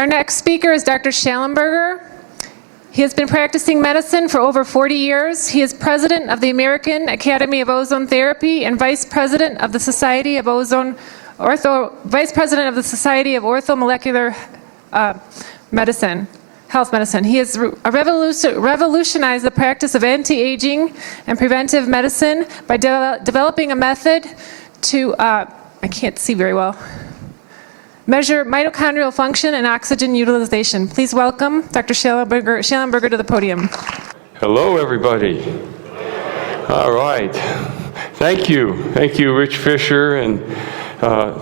Our next speaker is Dr. Shallenberger. He has been practicing medicine for over 40 years. He is president of the American Academy of Ozonotherapy and vice president of the Society of Orthomolecular Medicine. Health medicine. He has revolutionized the practice of anti-aging and preventive medicine by developing a method to, I can't see very well, measure mitochondrial function and oxygen utilization. Please welcome Dr. Shallenberger to the podium. Hello, everybody. All right. Thank you, Rich Fisher, and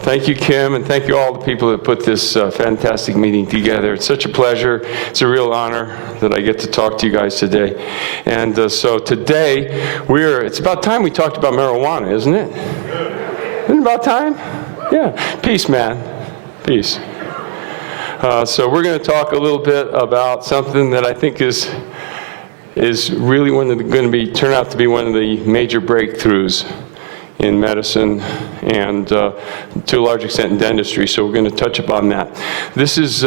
thank you, Kim, and thank you all the people that put this fantastic meeting together. It's such a pleasure. It's a real honor that I get to talk to you guys today. And so today, it's about time we talked about marijuana, isn't it? Isn't it about time? Yeah. Peace, man. Peace. So we're going to talk a little bit about something that I think is really turn out to be one of the major breakthroughs in medicine and to a large extent in dentistry, so we're going to touch upon that. This is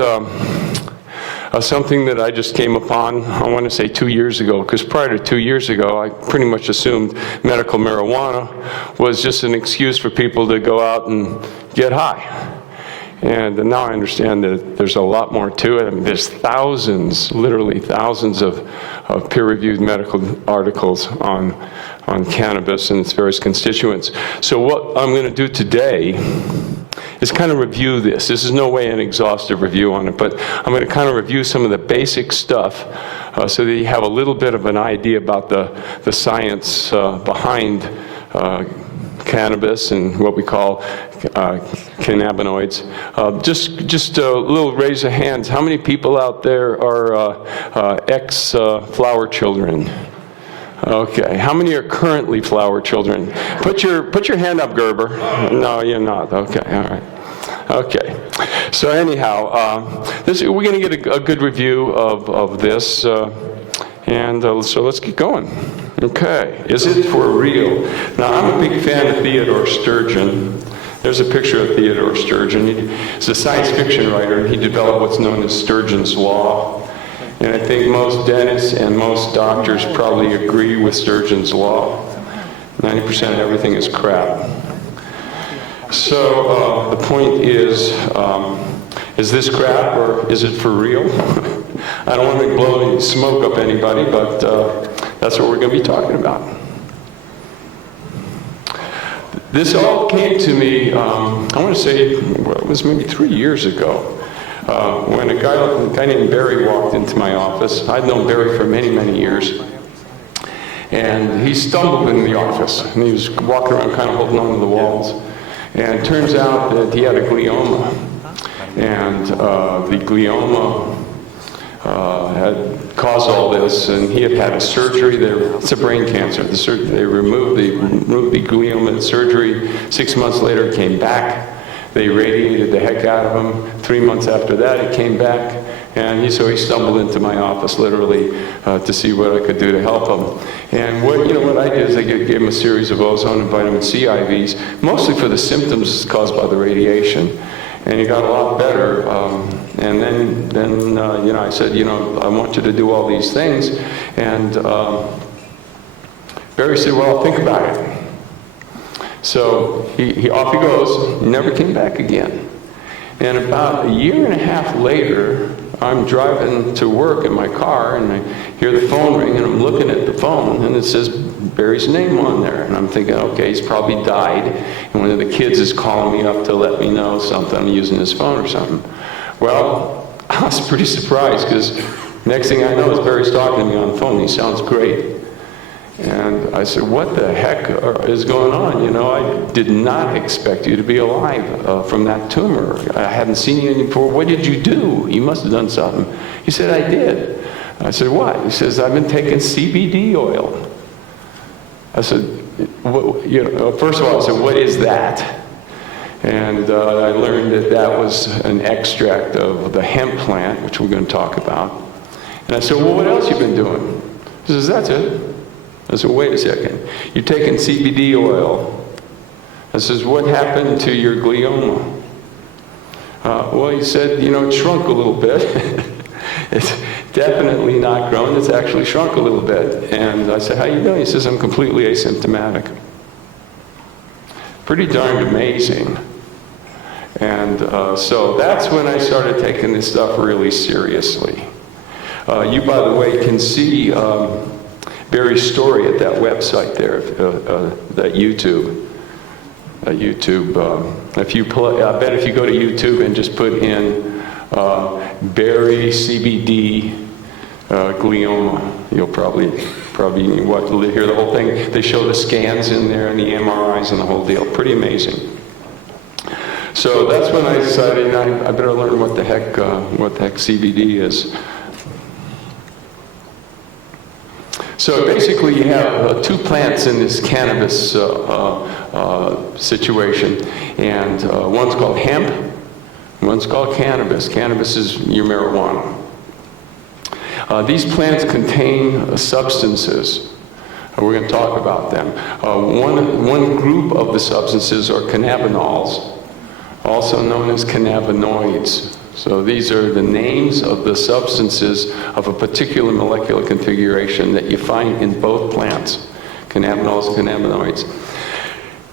something that I just came upon, I want to say 2 years ago, because prior to 2 years ago, I pretty much assumed medical marijuana was just an excuse for people to go out and get high. And now I understand that there's a lot more to it. I mean, there's thousands, literally thousands of peer-reviewed medical articles on cannabis and its various constituents. So what I'm going to do today is kind of review this. This is no way an exhaustive review on it, but I'm going to kind of review some of the basic stuff so that you have a little bit of an idea about the science behind cannabis and what we call cannabinoids. Just a little raise of hands. How many people out there are ex-flower children? Okay. How many are currently flower children? Put your hand up, Gerber. No, you're not. Okay. All right. Okay. So anyhow, we're going to get a good review of this, and so let's get going. Okay. Is it for real? Now, I'm a big fan of Theodore Sturgeon. There's a picture of Theodore Sturgeon. He's a science fiction writer. He developed what's known as Sturgeon's Law. And I think most dentists and most doctors probably agree with Sturgeon's Law. 90% of everything is crap. So the point is this crap or is it for real? I don't want to blow any smoke up anybody, but that's what we're going to be talking about. This all came to me, I want to say, well, it was maybe 3 years ago. When a guy named Barry walked into my office. I'd known Barry for many, many years. And he stumbled in the office. And he was walking around kind of holding on to the walls. And it turns out that he had a glioma. And the glioma had caused all this. And he had had a surgery. It's a brain cancer. They removed the glioma in surgery. 6 months later, it came back. They radiated the heck out of him. 3 months after that, he came back, and so he stumbled into my office literally to see what I could do to help him. And what I did is I gave him a series of ozone and vitamin C IVs, mostly for the symptoms caused by the radiation. And he got a lot better. And then I said, I want you to do all these things. And Barry said, well, I'll think about it. So he off he goes, never came back again. And about 1.5 years later, I'm driving to work in my car, and I hear the phone ring, and I'm looking at the phone, and it says Barry's name on there. And I'm thinking, okay, he's probably died, and one of the kids is calling me up to let me know something. I'm using his phone or something. Well, I was pretty surprised, because next thing I know is Barry's talking to me on the phone. He sounds great. And I said, what the heck is going on? I did not expect you to be alive from that tumor. I hadn't seen you before. What did you do? You must have done something. He said, I did. I said, what? He says, I've been taking CBD oil. I said, first of all, I said, what is that? And I learned that was an extract of the hemp plant, which we're going to talk about. And I said, well, what else you been doing? He says, that's it. I said, wait a second. You're taking CBD oil. I says, what happened to your glioma? Well, he said, you know, it shrunk a little bit. It's definitely not grown. It's actually shrunk a little bit. And I said, how you doing? He says, I'm completely asymptomatic. Pretty darned amazing. And so that's when I started taking this stuff really seriously. You, by the way, can see Barry's story at that website there, that YouTube. I bet if you go to YouTube and just put in Barry CBD glioma, you'll probably hear the whole thing. They show the scans in there and the MRIs and the whole deal. Pretty amazing. So that's when I decided I better learn what the heck CBD is. So basically, you have two plants in this cannabis situation, and one's called hemp, one's called cannabis. Cannabis is your marijuana. These plants contain substances. We're going to talk about them. One group of the substances are cannabinols, also known as cannabinoids. So these are the names of the substances of a particular molecular configuration that you find in both plants, cannabinols and cannabinoids.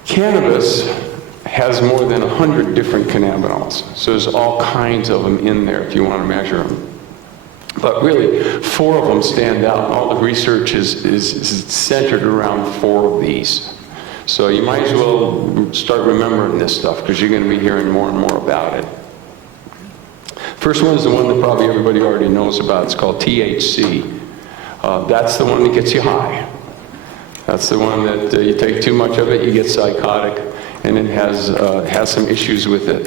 Cannabis has more than 100 different cannabinols. So there's all kinds of them in there if you want to measure them. But really, 4 of them stand out. All the research is centered around 4 of these. So you might as well start remembering this stuff because you're going to be hearing more and more about it. First one is the one that probably everybody already knows about. It's called THC. That's the one that gets you high. That's the one that you take too much of it, you get psychotic, and it has some issues with it.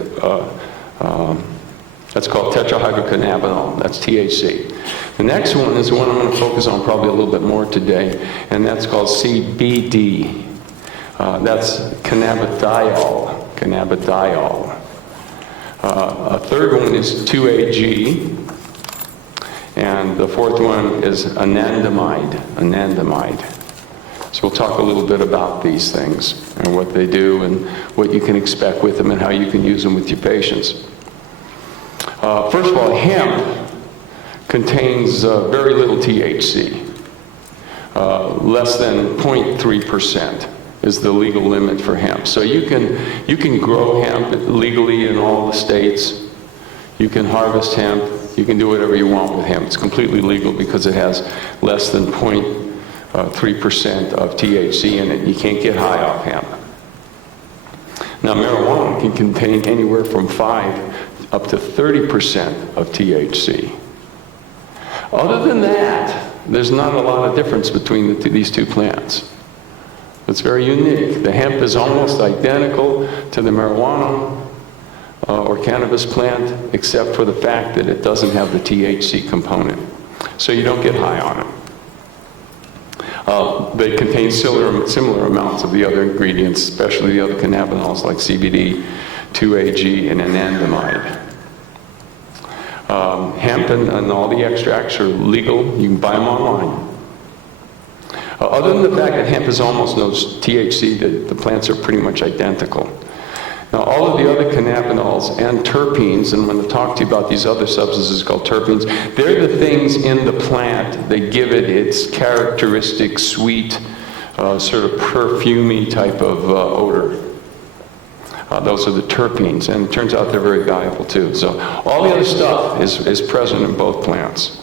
That's called tetrahydrocannabinol. That's THC. The next one is the one I'm going to focus on probably a little bit more today, and that's called CBD. That's cannabidiol. Cannabidiol. A third one is 2-AG, and the fourth one is anandamide. Anandamide. So we'll talk a little bit about these things and what they do and what you can expect with them and how you can use them with your patients. First of all, hemp contains very little THC. Less than 0.3% is the legal limit for hemp. So you can grow hemp legally in all the states. You can harvest hemp. You can do whatever you want with hemp. It's completely legal because it has less than 0.3% of THC in it. You can't get high off hemp. Now, marijuana can contain anywhere from 5 up to 30% of THC. Other than that, there's not a lot of difference between these two plants. It's very unique. The hemp is almost identical to the marijuana or cannabis plant, except for the fact that it doesn't have the THC component. So you don't get high on it. They contain similar amounts of the other ingredients, especially the other cannabinols like CBD, 2-AG, and anandamide. Hemp and all the extracts are legal. You can buy them online. Other than the fact that hemp has almost no THC, the plants are pretty much identical. Now, all of the other cannabinols and terpenes, and I'm going to talk to you about these other substances called terpenes, they're the things in the plant that give it its characteristic sweet, sort of perfumey type of odor. Those are the terpenes, and it turns out they're very valuable too. So all the other stuff is present in both plants.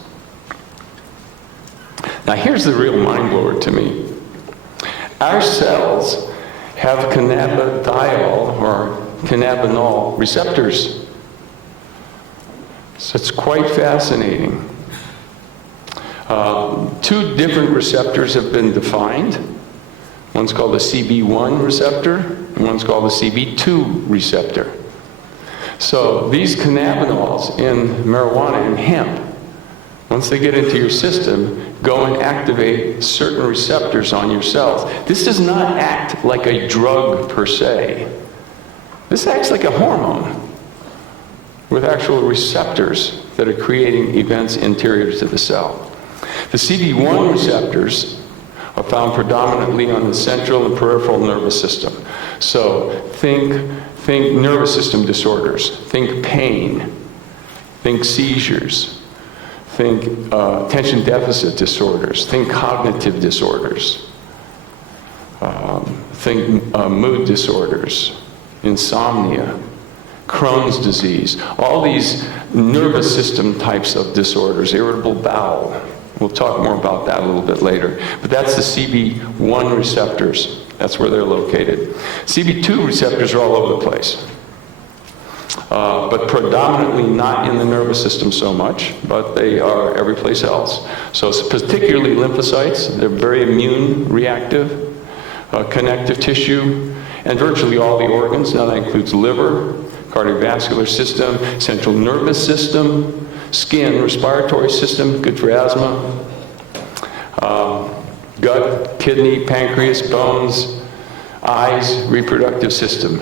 Now here's the real mind blower to me. Our cells have cannabidiol or cannabinol receptors. So it's quite fascinating. 2 different receptors have been defined. One's called the CB1 receptor, and one's called the CB2 receptor. So these cannabinols in marijuana and hemp, once they get into your system, go and activate certain receptors on your cells. This does not act like a drug per se. This acts like a hormone with actual receptors that are creating events interior to the cell. The CB1 receptors are found predominantly on the central and peripheral nervous system. So think Think nervous system disorders. Think pain. Think seizures. Think attention deficit disorders. Think cognitive disorders. Think mood disorders, insomnia, Crohn's disease, all these nervous system types of disorders, irritable bowel. We'll talk more about that a little bit later. But that's the CB1 receptors. That's where they're located. CB2 receptors are all over the place. But predominantly not in the nervous system so much, but they are every place else. So it's particularly lymphocytes, they're very immune reactive, connective tissue, and virtually all the organs. Now that includes liver, cardiovascular system, central nervous system, skin, respiratory system, good for asthma, gut, kidney, pancreas, bones, eyes, reproductive system.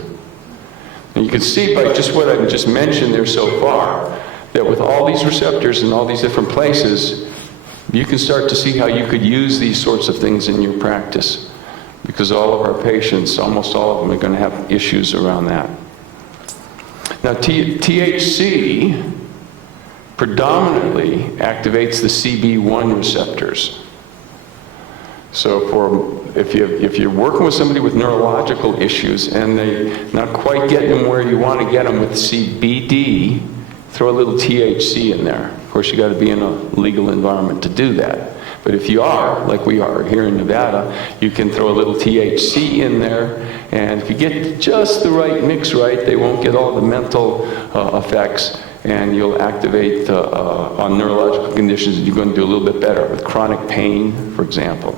And you can see by just what I've just mentioned there so far, that with all these receptors in all these different places, you can start to see how you could use these sorts of things in your practice. Because all of our patients, almost all of them, are going to have issues around that. Now, THC predominantly activates the CB1 receptors. So if you're working with somebody with neurological issues and they're not quite getting them where you want to get them with CBD, throw a little THC in there. Of course, you got to be in a legal environment to do that. But if you are, like we are here in Nevada, you can throw a little THC in there, and if you get just the right mix right, they won't get all the mental effects, and you'll activate on neurological conditions, and you're going to do a little bit better with chronic pain, for example.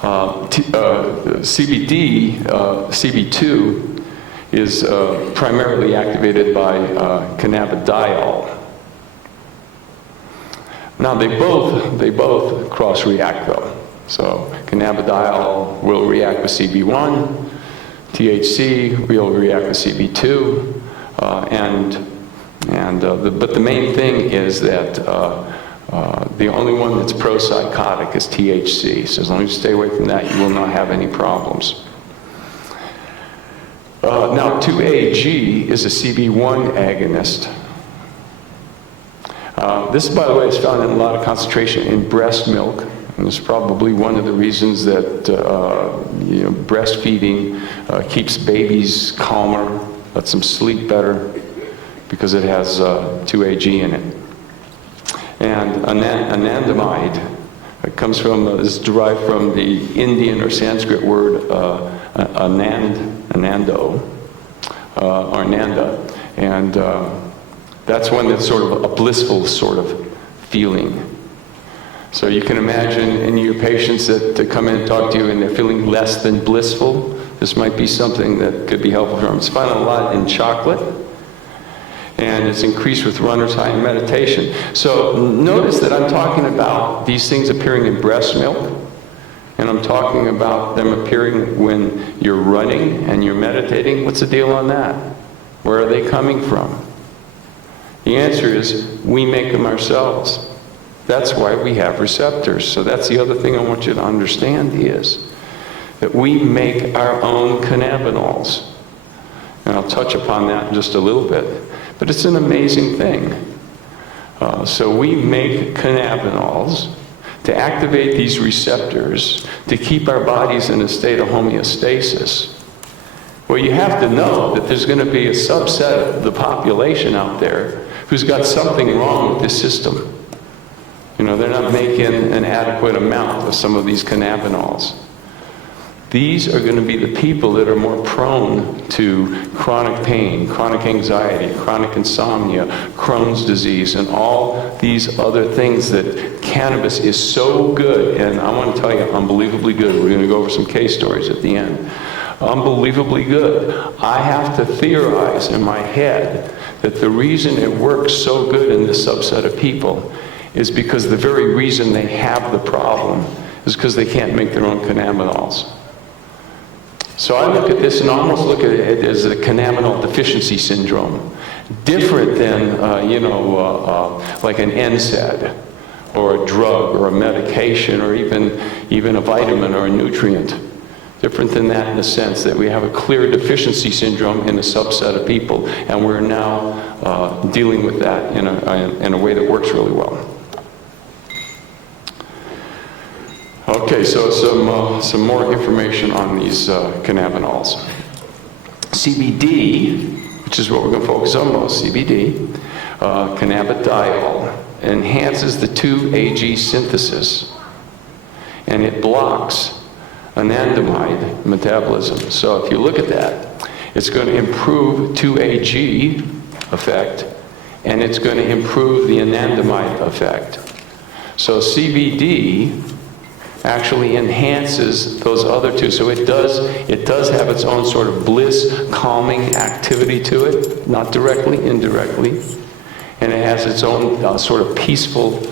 CB2 is primarily activated by cannabidiol. Now they both cross-react though. So cannabidiol will react with CB1, THC will react with CB2, but the main thing is that the only one that's pro-psychotic is THC. So as long as you stay away from that, you will not have any problems. Now 2-AG is a CB1 agonist. This, by the way, is found in a lot of concentration in breast milk, and it's probably one of the reasons that breastfeeding keeps babies calmer, lets them sleep better, because it has 2-AG in it. And anandamide, it comes from, is derived from the Indian or Sanskrit word anando, or nanda, and that's one that's sort of a blissful sort of feeling. So you can imagine any of your patients that come in and talk to you and they're feeling less than blissful, this might be something that could be helpful for them. It's found a lot in chocolate, and it's increased with runner's high in meditation. So notice that I'm talking about these things appearing in breast milk, and I'm talking about them appearing when you're running and you're meditating. What's the deal on that? Where are they coming from? The answer is, we make them ourselves. That's why we have receptors. So that's the other thing I want you to understand is that we make our own cannabinols. And I'll touch upon that in just a little bit. But it's an amazing thing. So we make cannabinols to activate these receptors to keep our bodies in a state of homeostasis. Well, you have to know that there's going to be a subset of the population out there who's got something wrong with this system. You know, they're not making an adequate amount of some of these cannabinols. These are going to be the people that are more prone to chronic pain, chronic anxiety, chronic insomnia, Crohn's disease, and all these other things that cannabis is so good, and I want to tell you, unbelievably good. We're going to go over some case stories at the end. Unbelievably good. I have to theorize in my head that the reason it works so good in this subset of people is because the very reason they have the problem is because they can't make their own cannabinols. So I look at this and almost look at it as a cannabinol deficiency syndrome, different than, like an NSAID, or a drug, or a medication, or even a vitamin or a nutrient. Different than that in the sense that we have a clear deficiency syndrome in a subset of people, and we're now dealing with that in a way that works really well. Okay, so some more information on these cannabinols. CBD, which is what we're going to focus on most, CBD, cannabidiol, enhances the 2-AG synthesis, and it blocks anandamide metabolism. So if you look at that, it's going to improve 2-AG effect, and it's going to improve the anandamide effect. So CBD actually enhances those other two. So it does have its own sort of bliss calming activity to it, not directly, indirectly. And it has its own sort of peaceful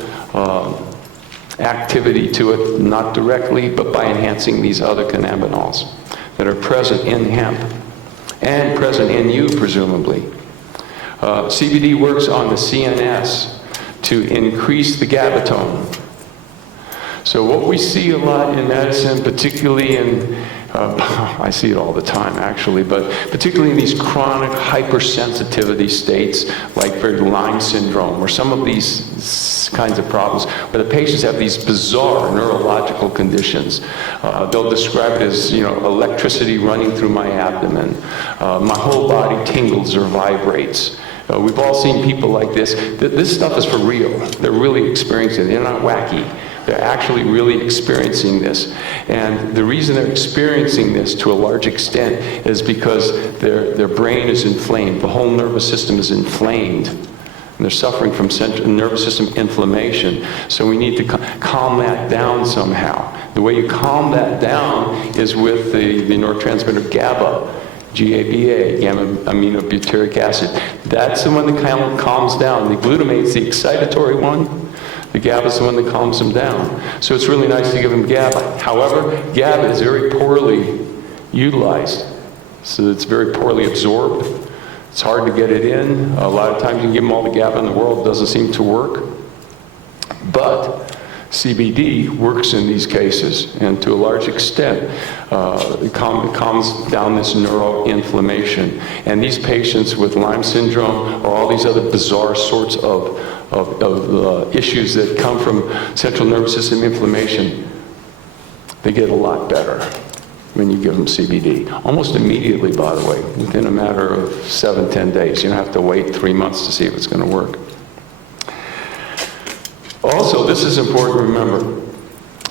activity to it, not directly, but by enhancing these other cannabinols that are present in hemp and present in you, presumably. CBD works on the CNS to increase the GABA-tone. So what we see a lot in medicine, particularly in, I see it all the time actually, but particularly in these chronic hypersensitivity states like Lyme syndrome or some of these kinds of problems where the patients have these bizarre neurological conditions. They'll describe it as, electricity running through my abdomen. My whole body tingles or vibrates. We've all seen people like this. This stuff is for real. They're really experiencing it. They're not wacky. They're actually really experiencing this. And the reason they're experiencing this to a large extent is because their brain is inflamed. The whole nervous system is inflamed. And they're suffering from central nervous system inflammation. So we need to calm that down somehow. The way you calm that down is with the neurotransmitter GABA. GABA, gamma-aminobutyric acid. That's the one that calms down. The glutamate's the excitatory one. The GABA is the one that calms them down. So it's really nice to give them GABA. However, GABA is very poorly utilized. So it's very poorly absorbed. It's hard to get it in. A lot of times you can give them all the GABA in the world. It doesn't seem to work. But CBD works in these cases, and to a large extent, it calms down this neuroinflammation. And these patients with Lyme syndrome or all these other bizarre sorts of issues that come from central nervous system inflammation, they get a lot better when you give them CBD. Almost immediately, by the way, within a matter of 7-10 days. You don't have to wait 3 months to see if it's going to work. Also, this is important to remember.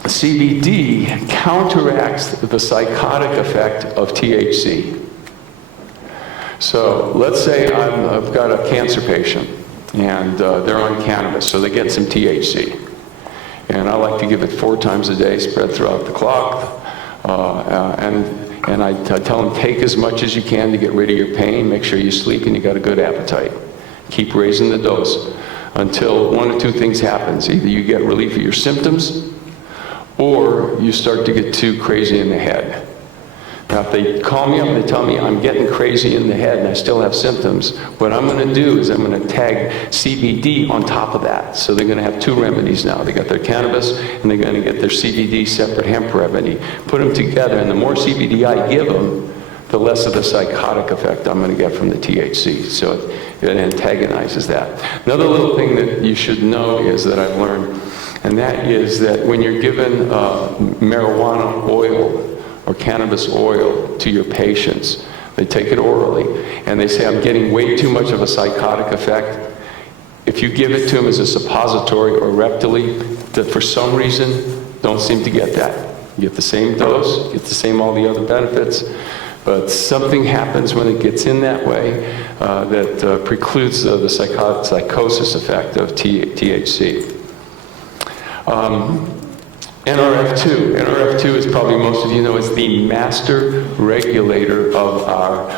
CBD counteracts the psychotic effect of THC. So let's say I've got a cancer patient and they're on cannabis, so they get some THC. And I like to give it 4 times a day, spread throughout the clock. And I tell them, take as much as you can to get rid of your pain, make sure you sleep and you got a good appetite. Keep raising the dose until one of 2 things happens. Either you get relief of your symptoms, or you start to get too crazy in the head. Now, if they call me up and they tell me I'm getting crazy in the head and I still have symptoms, what I'm going to do is I'm going to tag CBD on top of that. So they're going to have 2 remedies now. They got their cannabis and they're going to get their CBD separate hemp remedy. Put them together, and the more CBD I give them, the less of the psychotic effect I'm going to get from the THC. So it antagonizes that. Another little thing that you should know is that I've learned, and that is that when you're given marijuana oil or cannabis oil to your patients, they take it orally, and they say, I'm getting way too much of a psychotic effect. If you give it to them as a suppository or rectally, that for some reason don't seem to get that. You get the same dose, get the same all the other benefits, but something happens when it gets in that way that precludes the psychosis effect of THC. NRF2. NRF2, as probably most of you know, is the master regulator of our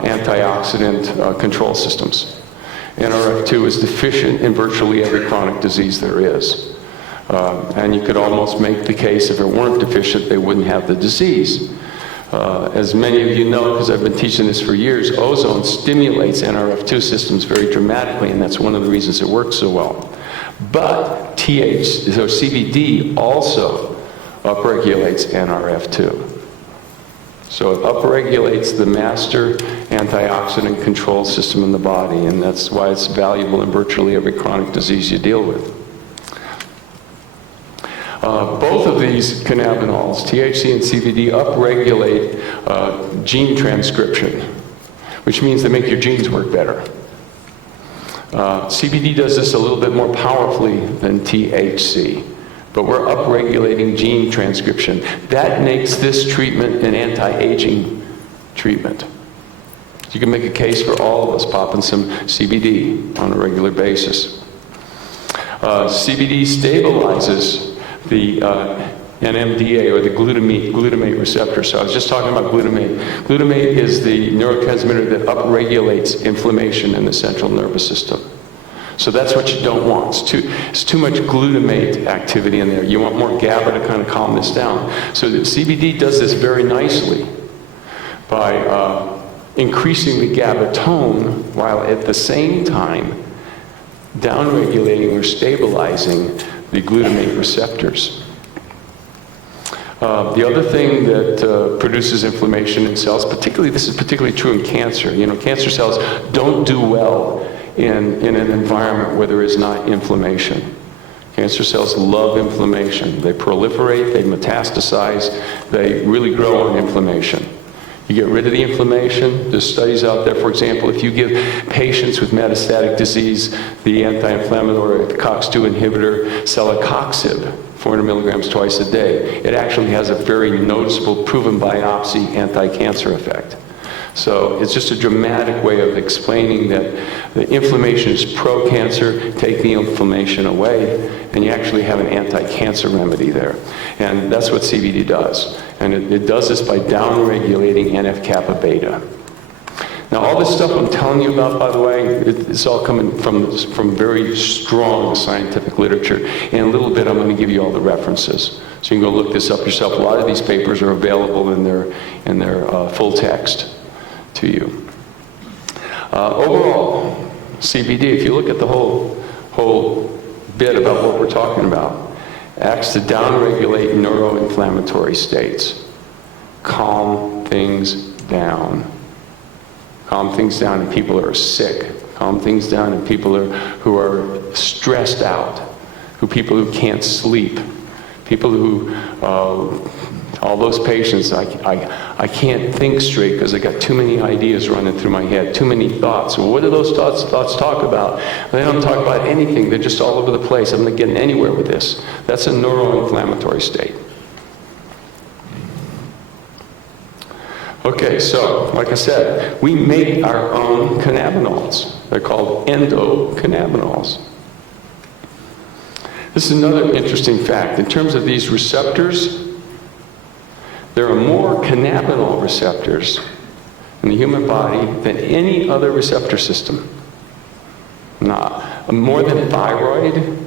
antioxidant control systems. NRF2 is deficient in virtually every chronic disease there is. And you could almost make the case if it weren't deficient, they wouldn't have the disease. As many of you know, because I've been teaching this for years, ozone stimulates NRF2 systems very dramatically, and that's one of the reasons it works so well. But CBD also upregulates NRF2. So it upregulates the master antioxidant control system in the body, and that's why it's valuable in virtually every chronic disease you deal with. Both of these cannabinols, THC and CBD, upregulate gene transcription, which means they make your genes work better. CBD does this a little bit more powerfully than THC, but we're upregulating gene transcription. That makes this treatment an anti-aging treatment. You can make a case for all of us popping some CBD on a regular basis. CBD stabilizes the NMDA, or the glutamate receptor. So I was just talking about glutamate. Glutamate is the neurotransmitter that upregulates inflammation in the central nervous system. So that's what you don't want. It's too much glutamate activity in there. You want more GABA to kind of calm this down. So the CBD does this very nicely by increasing the GABA tone, while at the same time downregulating or stabilizing the glutamate receptors. The other thing that produces inflammation in cells, this is particularly true in cancer. You know, cancer cells don't do well in an environment where there is not inflammation. Cancer cells love inflammation. They proliferate, they metastasize, they really grow on inflammation. You get rid of the inflammation. There's studies out there, for example, if you give patients with metastatic disease the anti-inflammatory, the COX-2 inhibitor, celecoxib, 400 milligrams twice a day, it actually has a very noticeable, proven biopsy anti-cancer effect. So it's just a dramatic way of explaining that the inflammation is pro-cancer, take the inflammation away, and you actually have an anti-cancer remedy there. And that's what CBD does. And it does this by downregulating NF-kappa beta. Now, all this stuff I'm telling you about, by the way, it's all coming from very strong scientific literature. In a little bit, I'm going to give you all the references. So you can go look this up yourself. A lot of these papers are available in their full text to you. Overall, CBD, if you look at the whole bit about what we're talking about, acts to downregulate neuroinflammatory states, calm things down. Calm things down in people who are sick. Calm things down in people who are stressed out. People who can't sleep. People who, all those patients, I can't think straight because I got too many ideas running through my head, too many thoughts. Well, what do those thoughts talk about? They don't talk about anything. They're just all over the place. I'm not getting anywhere with this. That's a neuroinflammatory state. Okay, so, like I said, we make our own cannabinols. They're called endocannabinols. This is another interesting fact. In terms of these receptors, there are more cannabinol receptors in the human body than any other receptor system. More than thyroid,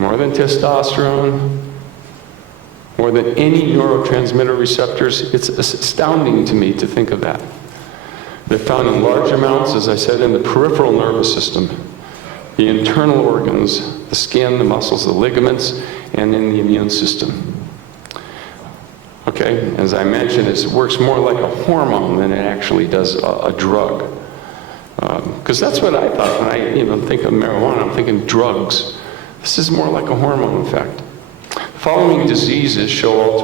more than testosterone, more than any neurotransmitter receptors. It's astounding to me to think of that. They're found in large amounts, as I said, in the peripheral nervous system, the internal organs, the skin, the muscles, the ligaments, and in the immune system. Okay, as I mentioned, it works more like a hormone than it actually does a drug. Because that's what I thought when I think of marijuana. I'm thinking drugs. This is more like a hormone effect. Following diseases show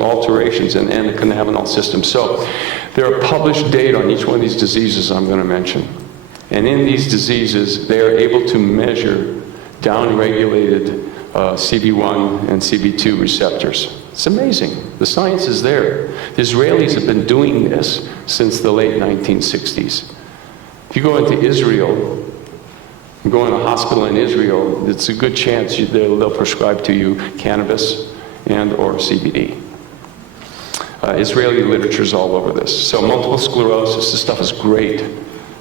alterations in the endocannabinol system. So there are published data on each one of these diseases I'm going to mention. And in these diseases, they are able to measure downregulated CB1 and CB2 receptors. It's amazing. The science is there. The Israelis have been doing this since the late 1960s. If you go into Israel, go in a hospital in Israel, it's a good chance they'll prescribe to you cannabis and or CBD. Israeli literature's all over this. So multiple sclerosis, this stuff is great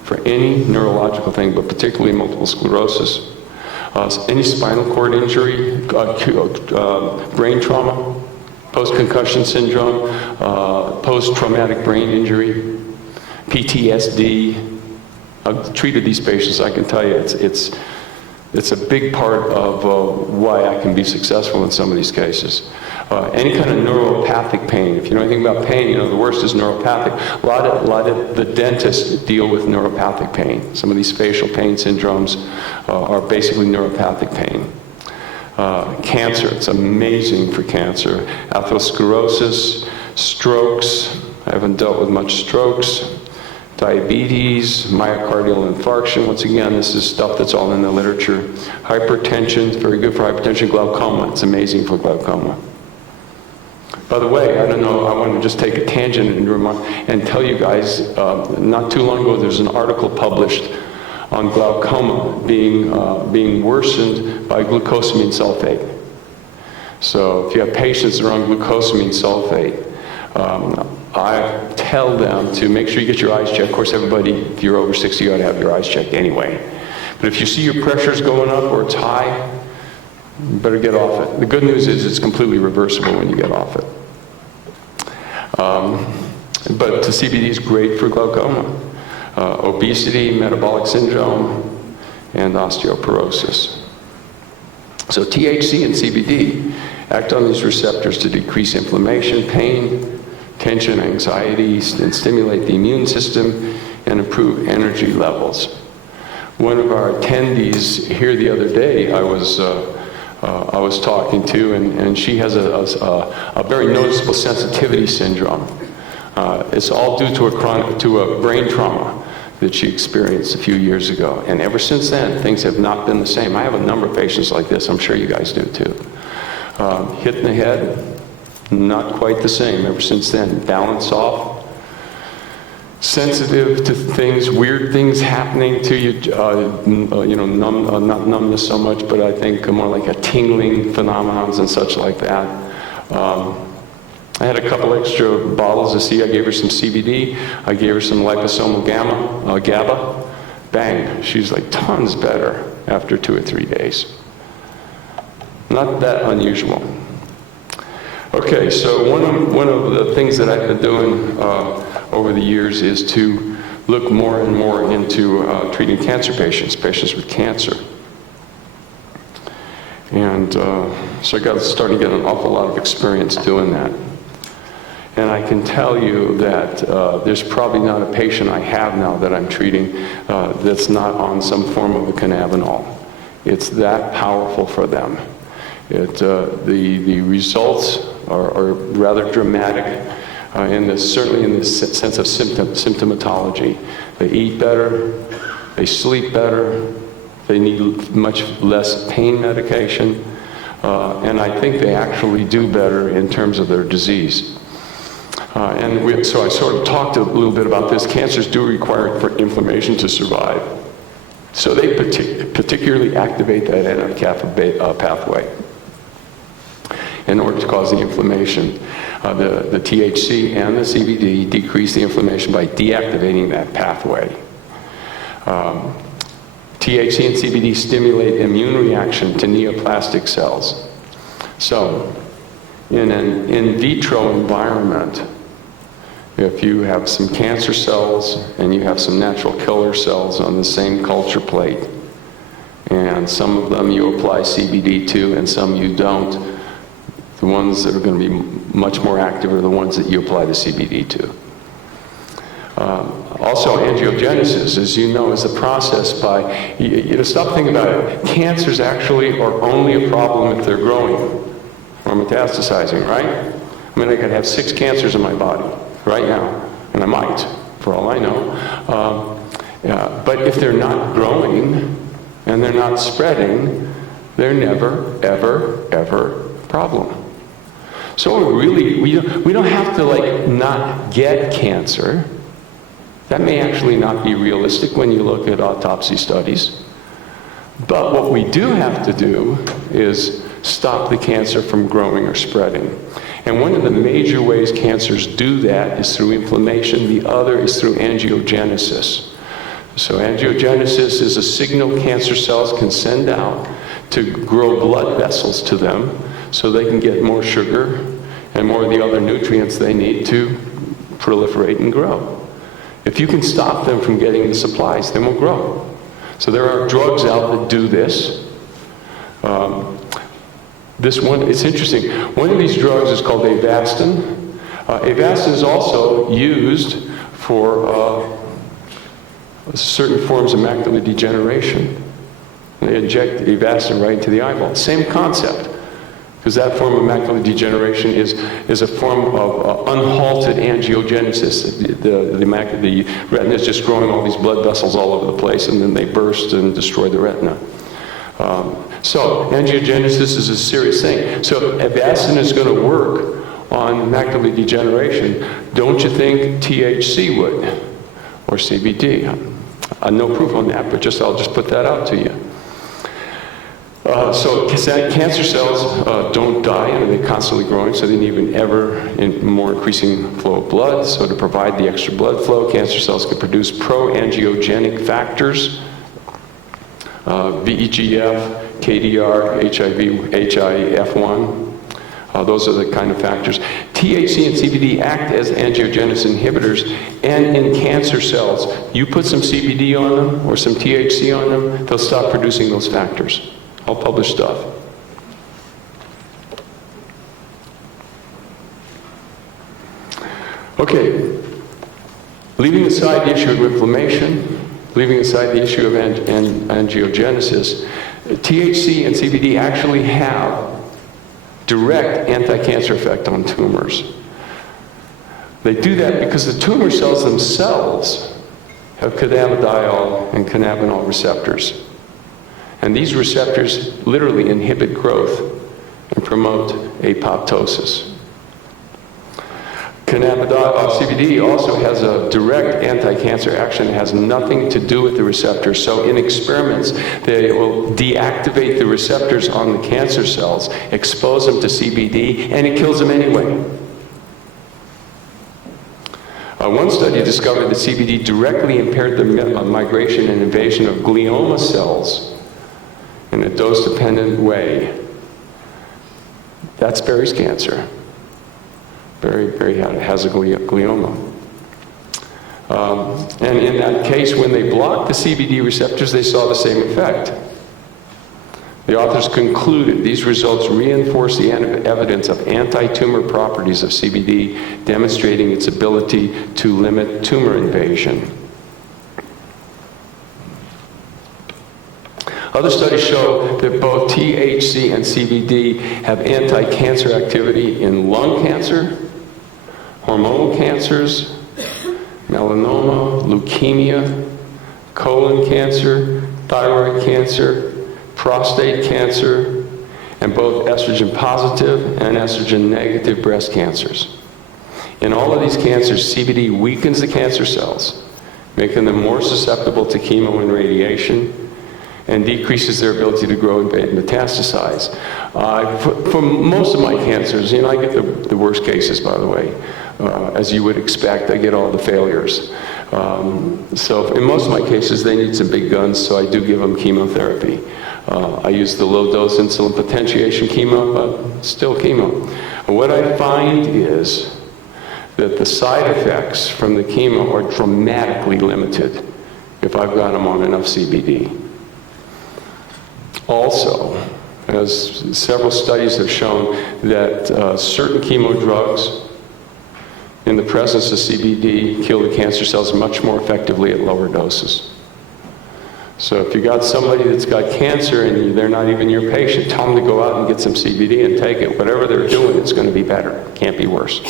for any neurological thing, but particularly multiple sclerosis. Any spinal cord injury, brain trauma, post-concussion syndrome, post-traumatic brain injury, PTSD. I've treated these patients. I can tell you it's a big part of why I can be successful in some of these cases. any kind of neuropathic pain. If you know anything about pain, you know the worst is neuropathic. A lot of the dentists deal with neuropathic pain. Some of these facial pain syndromes are basically neuropathic pain. Cancer, it's amazing for cancer. Atherosclerosis, strokes, I haven't dealt with much strokes. Diabetes, myocardial infarction, once again, this is stuff that's all in the literature. Hypertension, it's very good for hypertension. Glaucoma, it's amazing for glaucoma. By the way, I don't know, I want to just take a tangent and tell you guys, not too long ago, there's an article published on glaucoma being worsened by glucosamine sulfate. So if you have patients that are on glucosamine sulfate, I tell them to make sure you get your eyes checked. Of course, everybody, if you're over 60, you ought to have your eyes checked anyway. But if you see your pressure's going up or it's high, you better get off it. The good news is it's completely reversible when you get off it. But the CBD is great for glaucoma, obesity, metabolic syndrome, and osteoporosis. So THC and CBD act on these receptors to decrease inflammation, pain, tension, anxiety, and stimulate the immune system and improve energy levels. One of our attendees here the other day, I was talking to, and she has a very noticeable sensitivity syndrome. It's all due to a brain trauma that she experienced a few years ago. And ever since then, things have not been the same. I have a number of patients like this. I'm sure you guys do too. Hit in the head, not quite the same ever since then. Balance off, sensitive to things, weird things happening to you, not numbness so much, but I think more like a tingling phenomenons and such like that. I had a couple extra bottles of I gave her some CBD, I gave her some liposomal GABA. Bang, she's like tons better after 2 or 3 days. Not that unusual. Okay, so one of the things that I've been doing over the years is to look more and more into treating cancer patients with cancer. And so I starting to get an awful lot of experience doing that. And I can tell you that there's probably not a patient I have now that I'm treating that's not on some form of a cannabinol. It's that powerful for them. The results are rather dramatic, certainly in the sense of symptomatology. They eat better, they sleep better, they need much less pain medication, and I think they actually do better in terms of their disease. So I sort of talked a little bit about this. Cancers do require inflammation to survive. So they particularly activate that NF-kappa pathway in order to cause the inflammation. The THC and the CBD decrease the inflammation by deactivating that pathway. THC and CBD stimulate immune reaction to neoplastic cells. So, in an in vitro environment, if you have some cancer cells and you have some natural killer cells on the same culture plate, and some of them you apply CBD to and some you don't, the ones that are going to be much more active are the ones that you apply the CBD to. Also, angiogenesis, as you know, is a process by, stop thinking about it. Cancers actually are only a problem if they're growing or metastasizing, right? I mean, I could have 6 cancers in my body right now, and I might, for all I know. But if they're not growing and they're not spreading, they're never, ever, ever a problem. So really, we don't have to not get cancer. That may actually not be realistic when you look at autopsy studies. But what we do have to do is stop the cancer from growing or spreading. And one of the major ways cancers do that is through inflammation. The other is through angiogenesis. So angiogenesis is a signal cancer cells can send out to grow blood vessels to them so they can get more sugar and more of the other nutrients they need to proliferate and grow. If you can stop them from getting the supplies, they will grow. So there are drugs out that do this. This one, it's interesting. One of these drugs is called Avastin. Avastin is also used for certain forms of macular degeneration. They inject Avastin right into the eyeball. Same concept, because that form of macular degeneration is a form of unhalted angiogenesis. The retina is just growing all these blood vessels all over the place, and then they burst and destroy the retina. So angiogenesis is a serious thing. So Avastin is going to work on macular degeneration. Don't you think THC would, or CBD? No proof on that, but I'll just put that out to you. So cancer cells don't die, and they're constantly growing, so they need an more increasing flow of blood. So to provide the extra blood flow, cancer cells can produce pro-angiogenic factors, VEGF, KDR, HIF1. Those are the kind of factors. THC and CBD act as angiogenesis inhibitors, and in cancer cells, you put some CBD on them or some THC on them, they'll stop producing those factors. All published stuff. Okay, leaving aside the issue of inflammation, leaving aside the issue of angiogenesis, THC and CBD actually have direct anti-cancer effect on tumors. They do that because the tumor cells themselves have cannabidiol and cannabinol receptors. And these receptors literally inhibit growth and promote apoptosis. CBD also has a direct anti-cancer action. It has nothing to do with the receptors. So in experiments, they will deactivate the receptors on the cancer cells, expose them to CBD, and it kills them anyway. One study discovered that CBD directly impaired the migration and invasion of glioma cells in a dose-dependent way. That's Berry's cancer. Berry has a glioma. And in that case, when they blocked the CBD receptors, they saw the same effect. The authors concluded these results reinforce the evidence of anti-tumor properties of CBD, demonstrating its ability to limit tumor invasion. Other studies show that both THC and CBD have anti-cancer activity in lung cancer, hormonal cancers, melanoma, leukemia, colon cancer, thyroid cancer, prostate cancer, and both estrogen positive and estrogen negative breast cancers. In all of these cancers, CBD weakens the cancer cells, making them more susceptible to chemo and radiation, and decreases their ability to grow and metastasize. For most of my cancers, I get the worst cases, by the way. As you would expect, I get all the failures. So in most of my cases, they need some big guns, so I do give them chemotherapy. I use the low-dose insulin potentiation chemo, but still chemo. And what I find is that the side effects from the chemo are dramatically limited if I've got them on enough CBD. Also, as several studies have shown, that certain chemo drugs in the presence of CBD kill the cancer cells much more effectively at lower doses. So if you got somebody that's got cancer and they're not even your patient, tell them to go out and get some CBD and take it. Whatever they're doing, it's going to be better. Can't be worse.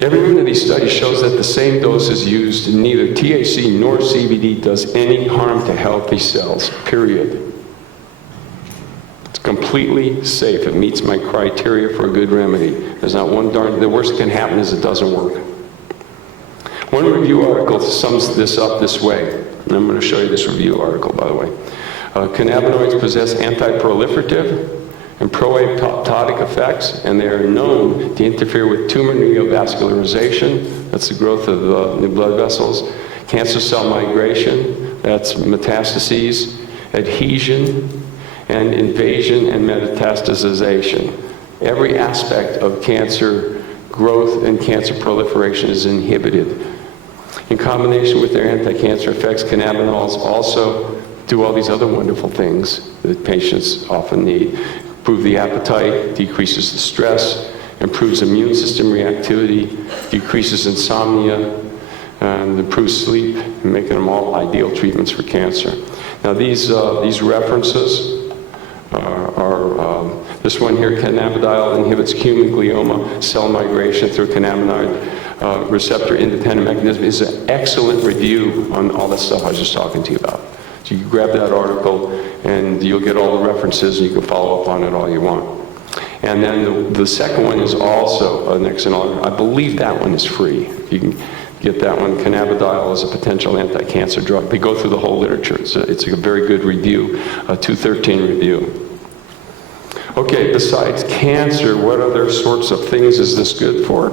Every one of these studies shows that the same dose is used, and neither THC nor CBD does any harm to healthy cells, period. It's completely safe. It meets my criteria for a good remedy. There's not one the worst that can happen is it doesn't work. One review article sums this up this way, and I'm going to show you this review article, by the way. Cannabinoids possess anti-proliferative and pro-apoptotic effects, and they are known to interfere with tumor neovascularization, that's the growth of new blood vessels, cancer cell migration, that's metastases, adhesion, and invasion and metastasization. Every aspect of cancer growth and cancer proliferation is inhibited. In combination with their anti-cancer effects, cannabinols also do all these other wonderful things that patients often need. Improve the appetite, decreases the stress, improves immune system reactivity, decreases insomnia, and improves sleep, and making them all ideal treatments for cancer. Now these references are this one here, cannabidiol inhibits human glioma cell migration through cannabinoid receptor independent mechanism. Is an excellent review on all that stuff I was just talking to you about. So you can grab that article and you'll get all the references and you can follow up on it all you want. And then the second one is also an excellent, I believe that one is free. You can get that one. Cannabidiol is a potential anti-cancer drug. They go through the whole literature. It's a very good review, a 213 review. Okay, besides cancer, what other sorts of things is this good for?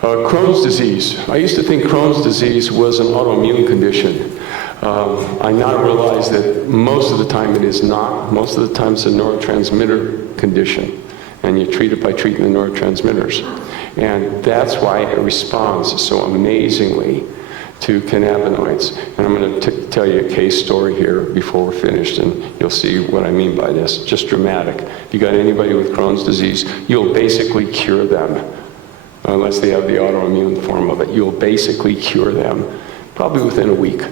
Crohn's disease. I used to think Crohn's disease was an autoimmune condition. I now realize that most of the time it is not. Most of the time it's a neurotransmitter condition, and you treat it by treating the neurotransmitters. And that's why it responds so amazingly to cannabinoids. And I'm going to tell you a case story here before we're finished, and you'll see what I mean by this. Just dramatic. If you got anybody with Crohn's disease, you'll basically cure them. Unless they have the autoimmune form of it, you'll basically cure them probably within a week.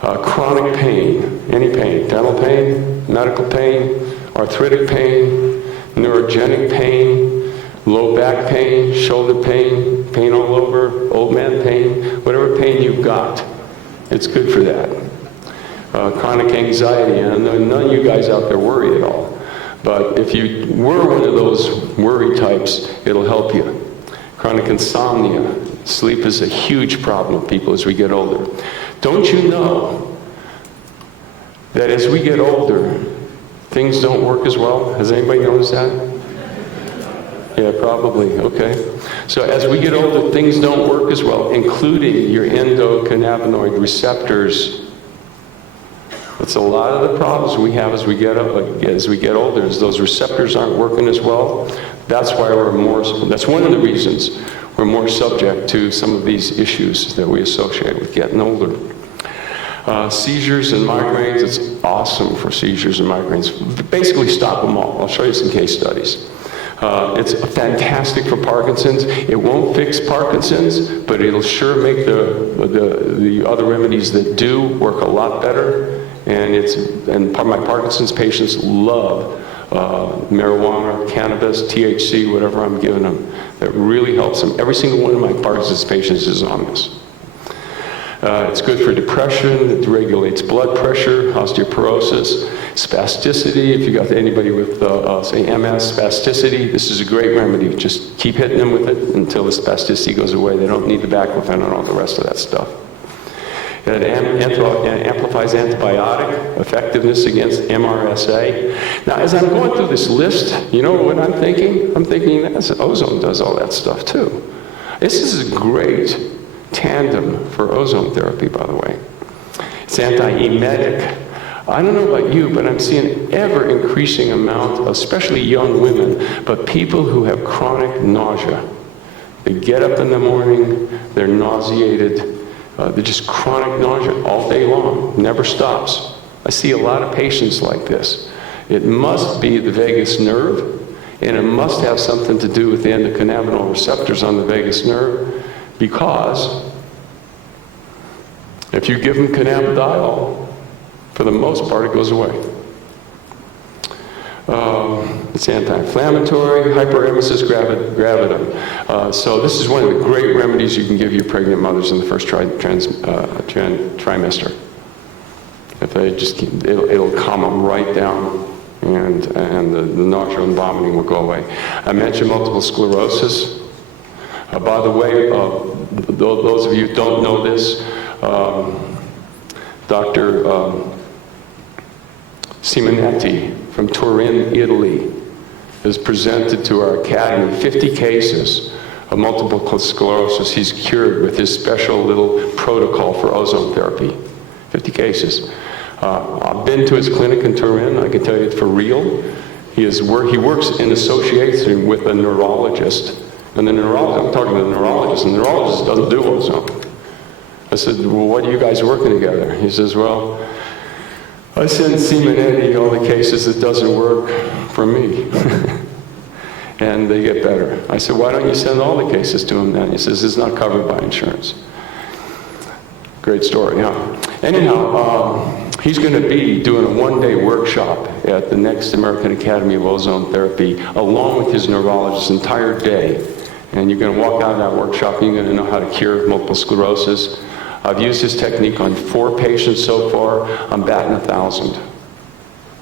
Chronic pain, any pain, dental pain, medical pain, arthritic pain, neurogenic pain, low back pain, shoulder pain, pain all over, old man pain, whatever pain you've got, it's good for that. Chronic anxiety, and none of you guys out there worry at all. But if you were one of those worry types, it'll help you. Chronic insomnia. Sleep is a huge problem with people as we get older. Don't you know that as we get older, things don't work as well? Has anybody noticed that? Yeah, probably. Okay. So as we get older, things don't work as well, including your endocannabinoid receptors. That's a lot of the problems we have as we get older, is those receptors aren't working as well. That's why that's one of the reasons we're more subject to some of these issues that we associate with getting older. Seizures and migraines, it's awesome for seizures and migraines. Basically stop them all. I'll show you some case studies. It's fantastic for Parkinson's. It won't fix Parkinson's, but it'll sure make the other remedies that do work a lot better. And my Parkinson's patients love marijuana, cannabis, THC, whatever I'm giving them. That really helps them. Every single one of my Parkinson's patients is on this. It's good for depression. It regulates blood pressure, osteoporosis, spasticity. If you got anybody with, say, MS, spasticity, this is a great remedy. Just keep hitting them with it until the spasticity goes away. They don't need the baclofen and all the rest of that stuff. It amplifies antibiotic effectiveness against MRSA. Now, as I'm going through this list, you know what I'm thinking? I'm thinking that ozone does all that stuff too. This is a great tandem for ozone therapy, by the way. It's anti-emetic. I don't know about you, but I'm seeing an ever-increasing amount, especially young women, but people who have chronic nausea. They get up in the morning, they're nauseated, they're just chronic nausea all day long, never stops. I see a lot of patients like this. It must be the vagus nerve, and it must have something to do with the endocannabinol receptors on the vagus nerve, because if you give them cannabidiol, for the most part it goes away. It's anti-inflammatory, hyperemesis gravidum. So this is one of the great remedies you can give your pregnant mothers in the first trimester. If they just it'll calm them right down, and the nausea and vomiting will go away. I mentioned multiple sclerosis. By the way, those of you who don't know this, Dr. Simonetti from Turin, Italy, has presented to our academy 50 cases of multiple sclerosis he's cured with his special little protocol for ozone therapy. 50 cases. I've been to his clinic in Turin. I can tell you it's for real. He works in association with a neurologist. And the neurologist, I'm talking to the neurologist doesn't do ozone. I said, well, what are you guys working together? He says, well, I send Simonetti all the cases that doesn't work for me. And they get better. I said, why don't you send all the cases to him then? He says, it's not covered by insurance. Great story, huh? Anyhow, he's going to be doing a one-day workshop at the next American Academy of Ozonotherapy, along with his neurologist, entire day. And you're going to walk out of that workshop and you're going to know how to cure multiple sclerosis. I've used this technique on 4 patients so far. I'm batting 1,000.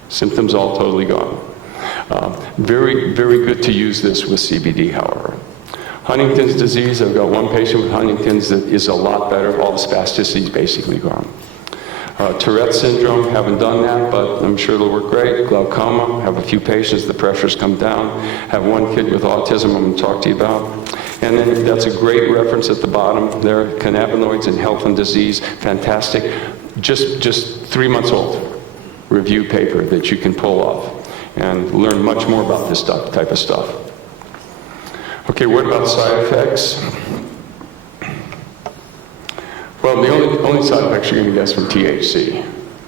Symptoms all totally gone. Very, very good to use this with CBD, however. Huntington's disease, I've got one patient with Huntington's that is a lot better. All the spasticity is basically gone. Tourette's syndrome, haven't done that, but I'm sure it'll work great. Glaucoma, have a few patients, the pressure's come down. Have one kid with autism I'm going to talk to you about. And then that's a great reference at the bottom there, Cannabinoids and Health and Disease, fantastic. Just 3 months old review paper that you can pull off and learn much more about this type of stuff. Okay, what about side effects? Well, the only side effects you're going to get is from THC.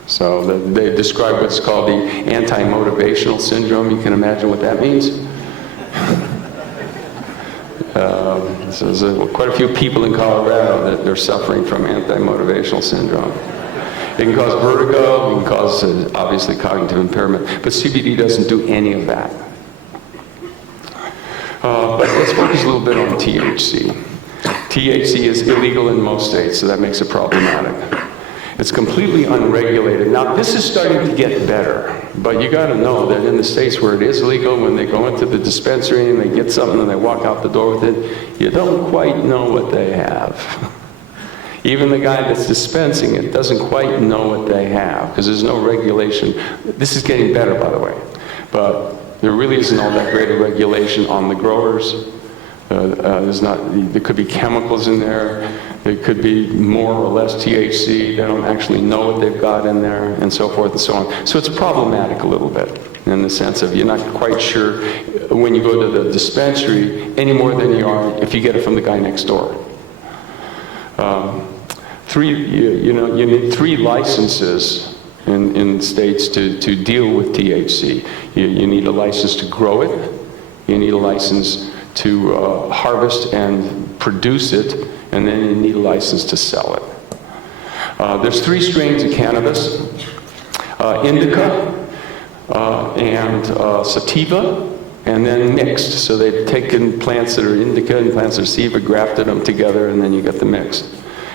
So they describe what's called the anti-motivational syndrome. You can imagine what that means. So there's quite a few people in Colorado that they're suffering from anti-motivational syndrome. It can cause vertigo, it can cause, obviously, cognitive impairment, but CBD doesn't do any of that. But let's focus a little bit on THC. THC is illegal in most states, so that makes it problematic. It's completely unregulated. Now, this is starting to get better, but you got to know that in the states where it is legal, when they go into the dispensary and they get something and they walk out the door with it, you don't quite know what they have. Even the guy that's dispensing it doesn't quite know what they have, because there's no regulation. This is getting better, by the way, but there really isn't all that great a regulation on the growers. There could be chemicals in there. There could be more or less THC. They don't actually know what they've got in there, and so forth and so on. So it's problematic a little bit, in the sense of you're not quite sure when you go to the dispensary any more than you are if you get it from the guy next door. You need 3 licenses in states to deal with THC. You need a license to grow it. You need a license to harvest and produce it, and then you need a license to sell it. There's 3 strains of cannabis: indica and sativa, and then mixed. So they've taken plants that are indica and plants that are sativa, grafted them together, and then you get the mixed.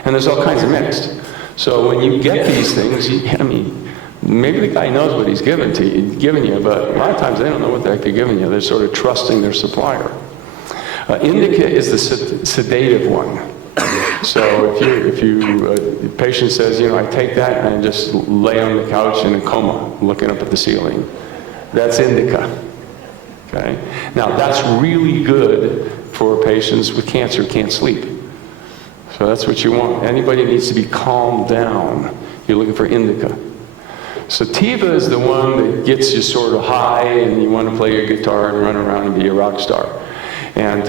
And there's all kinds of mixed. So when you get these things, maybe the guy knows what he's giving you, but a lot of times they don't know what the heck they're giving you. They're sort of trusting their supplier. Indica is the sedative one. So if the patient says, I take that and I just lay on the couch in a coma, looking up at the ceiling, that's indica. Okay? Now that's really good for patients with cancer who can't sleep. So that's what you want. Anybody that needs to be calmed down, you're looking for indica. Sativa is the one that gets you sort of high and you want to play your guitar and run around and be a rock star. And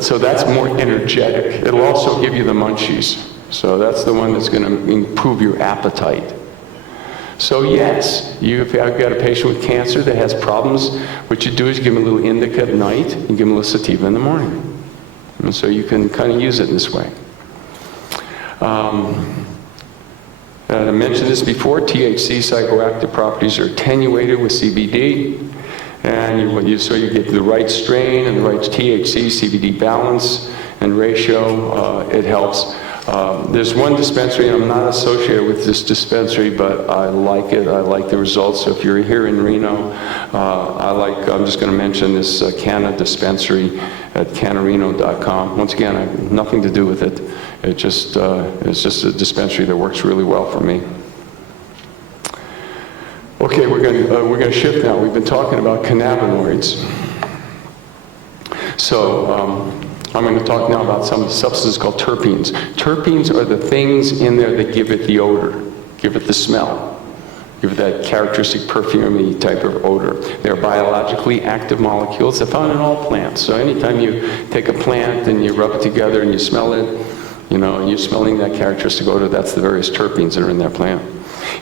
so that's more energetic. It'll also give you the munchies. So that's the one that's going to improve your appetite. So yes, if I've got a patient with cancer that has problems, what you do is give them a little indica at night and give them a little sativa in the morning. And so you can kind of use it this way. I mentioned this before, THC psychoactive properties are attenuated with CBD. And so you get the right strain and the right THC, CBD balance and ratio. It helps. There's one dispensary, and I'm not associated with this dispensary, but I like it. I like the results. So if you're here in Reno, I'm just going to mention this Canna dispensary at Canarino.com. Once again, I have nothing to do with it. It's just a dispensary that works really well for me. Okay, we're going to shift now. We've been talking about cannabinoids. So I'm going to talk now about some substances called terpenes. Terpenes are the things in there that give it the odor, give it the smell, give it that characteristic perfumey type of odor. They're biologically active molecules. They're found in all plants. So anytime you take a plant and you rub it together and you smell it, You know, you're smelling that characteristic odor, that's the various terpenes that are in that plant.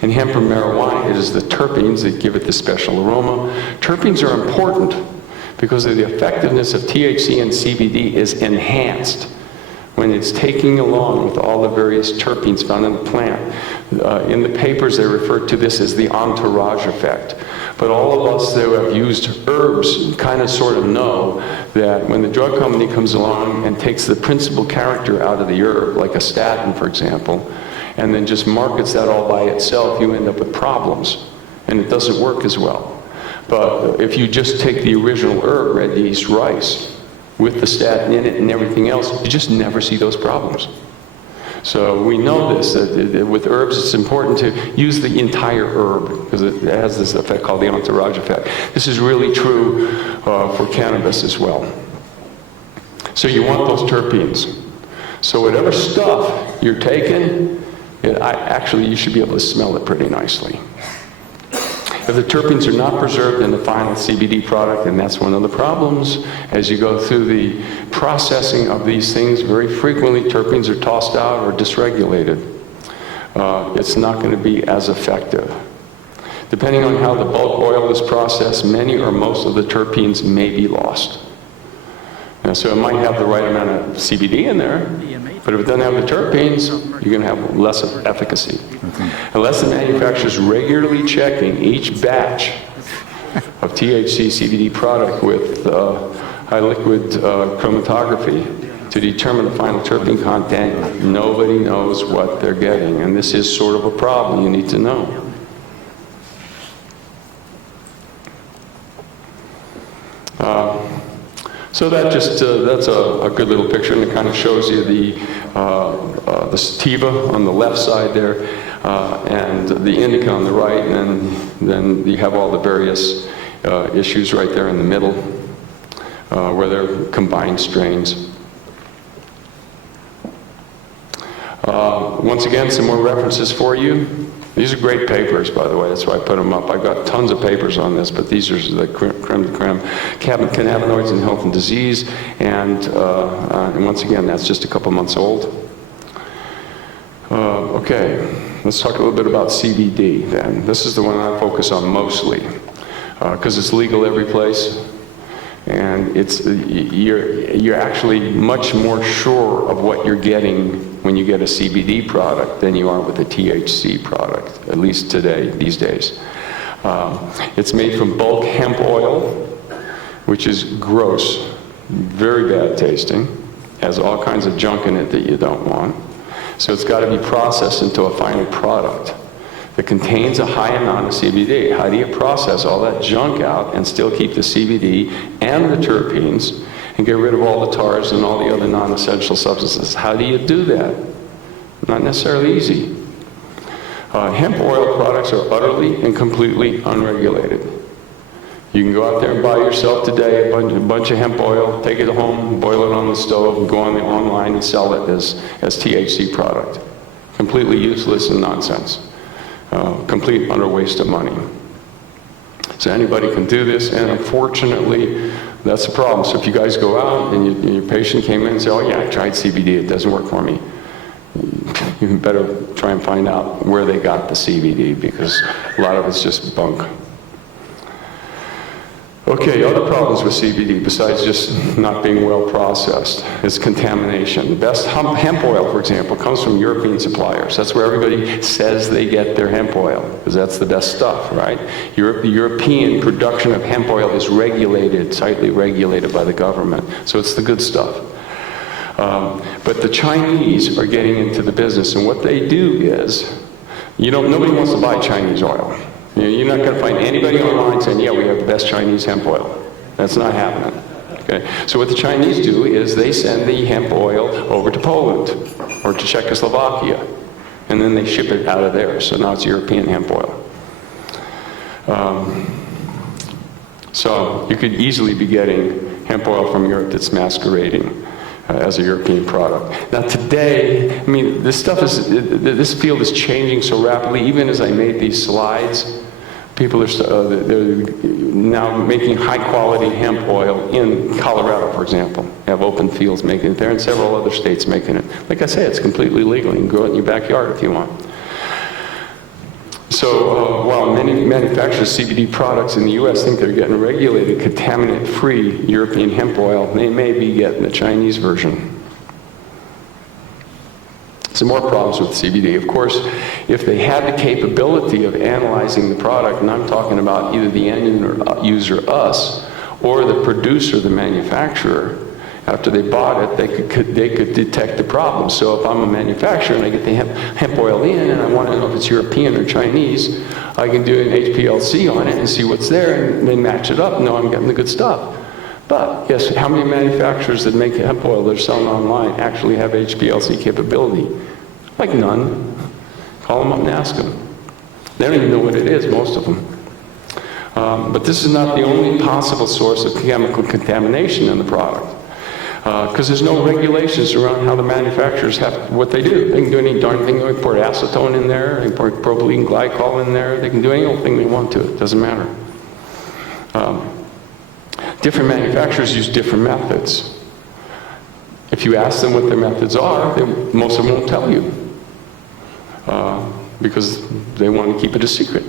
In hemp or marijuana, it is the terpenes that give it the special aroma. Terpenes are important because of the effectiveness of THC and CBD is enhanced when it's taking along with all the various terpenes found in the plant. In the papers, they refer to this as the entourage effect. But all of us that have used herbs kind of sort of know that when the drug company comes along and takes the principal character out of the herb, like a statin, for example, and then just markets that all by itself, you end up with problems, and it doesn't work as well. But if you just take the original herb, red yeast rice, with the statin in it and everything else, you just never see those problems. So we know this, that with herbs it's important to use the entire herb because it has this effect called the entourage effect. This is really true for cannabis as well. So you want those terpenes. So whatever stuff you're taking, actually you should be able to smell it pretty nicely. If the terpenes are not preserved in the final CBD product, and that's one of the problems, as you go through the processing of these things, very frequently terpenes are tossed out or dysregulated. It's not going to be as effective. Depending on how the bulk oil is processed, many or most of the terpenes may be lost. So it might have the right amount of CBD in there, but if it doesn't have the terpenes, you're going to have less of efficacy. Unless the manufacturer is regularly checking each batch of THC CBD product with high liquid chromatography to determine the final terpene content, nobody knows what they're getting. And this is sort of a problem you need to know. So that just, that's a good little picture, and it kind of shows you the sativa on the left side there, and the indica on the right, and then you have all the various issues right there in the middle, where they're combined strains. Once again, some more references for you. These are great papers, by the way. That's why I put them up. I've got tons of papers on this, but these are the creme de creme. Cannabinoids in Health and Disease, and once again, that's just a couple months old. Okay, let's talk a little bit about CBD then. This is the one I focus on mostly, because it's legal every place, and you're actually much more sure of what you're getting when you get a CBD product than you are with a THC product, at least today, these days. It's made from bulk hemp oil, which is gross, very bad tasting, has all kinds of junk in it that you don't want. So it's got to be processed into a final product that contains a high amount of CBD. How do you process all that junk out and still keep the CBD and the terpenes and get rid of all the tars and all the other non-essential substances? How do you do that? Not necessarily easy. Hemp oil products are utterly and completely unregulated. You can go out there and buy yourself today a bunch of hemp oil, take it home, boil it on the stove, and go on the online and sell it as THC product. Completely useless and nonsense. Complete utter waste of money. So anybody can do this, and unfortunately, that's the problem. So if you guys go out and your patient came in and say, oh yeah, I tried CBD, it doesn't work for me, you better try and find out where they got the CBD, because a lot of it's just bunk. Okay, other problems with CBD, besides just not being well processed, is contamination. The best hemp oil, for example, comes from European suppliers. That's where everybody says they get their hemp oil, because that's the best stuff, right? The European production of hemp oil is regulated, tightly regulated by the government, so it's the good stuff. But the Chinese are getting into the business, and what they do is, nobody wants to buy Chinese oil. You're not going to find anybody online saying, yeah, we have the best Chinese hemp oil. That's not happening. Okay? So what the Chinese do is they send the hemp oil over to Poland or to Czechoslovakia, and then they ship it out of there. So now it's European hemp oil. So you could easily be getting hemp oil from Europe that's masquerading as a European product. Now today, I mean, this field is changing so rapidly. Even as I made these slides, People are they're now making high-quality hemp oil in Colorado, for example. They have open fields making it there, and several other states making it. Like I say, it's completely legal. You can grow it in your backyard if you want. So while many manufacturers of CBD products in the U.S. think they're getting regulated, contaminant-free European hemp oil, they may be getting the Chinese version. Some more problems with CBD. Of course, if they had the capability of analyzing the product, and I'm talking about either the end user, us, or the producer, the manufacturer, after they bought it, they could detect the problem. So if I'm a manufacturer and I get the hemp oil in and I want to know if it's European or Chinese, I can do an HPLC on it and see what's there and then match it up and know I'm getting the good stuff. But yes, how many manufacturers that make hemp oil that are selling online actually have HPLC capability? Like none. Call them up and ask them. They don't even know what it is, most of them. But this is not the only possible source of chemical contamination in the product. Because there's no regulations around how the manufacturers have what they do. They can do any darn thing. They can pour acetone in there, they can pour propylene glycol in there, they can do any old thing they want to. It doesn't matter. Different manufacturers use different methods. If you ask them what their methods are, most of them won't tell you. Because they want to keep it a secret.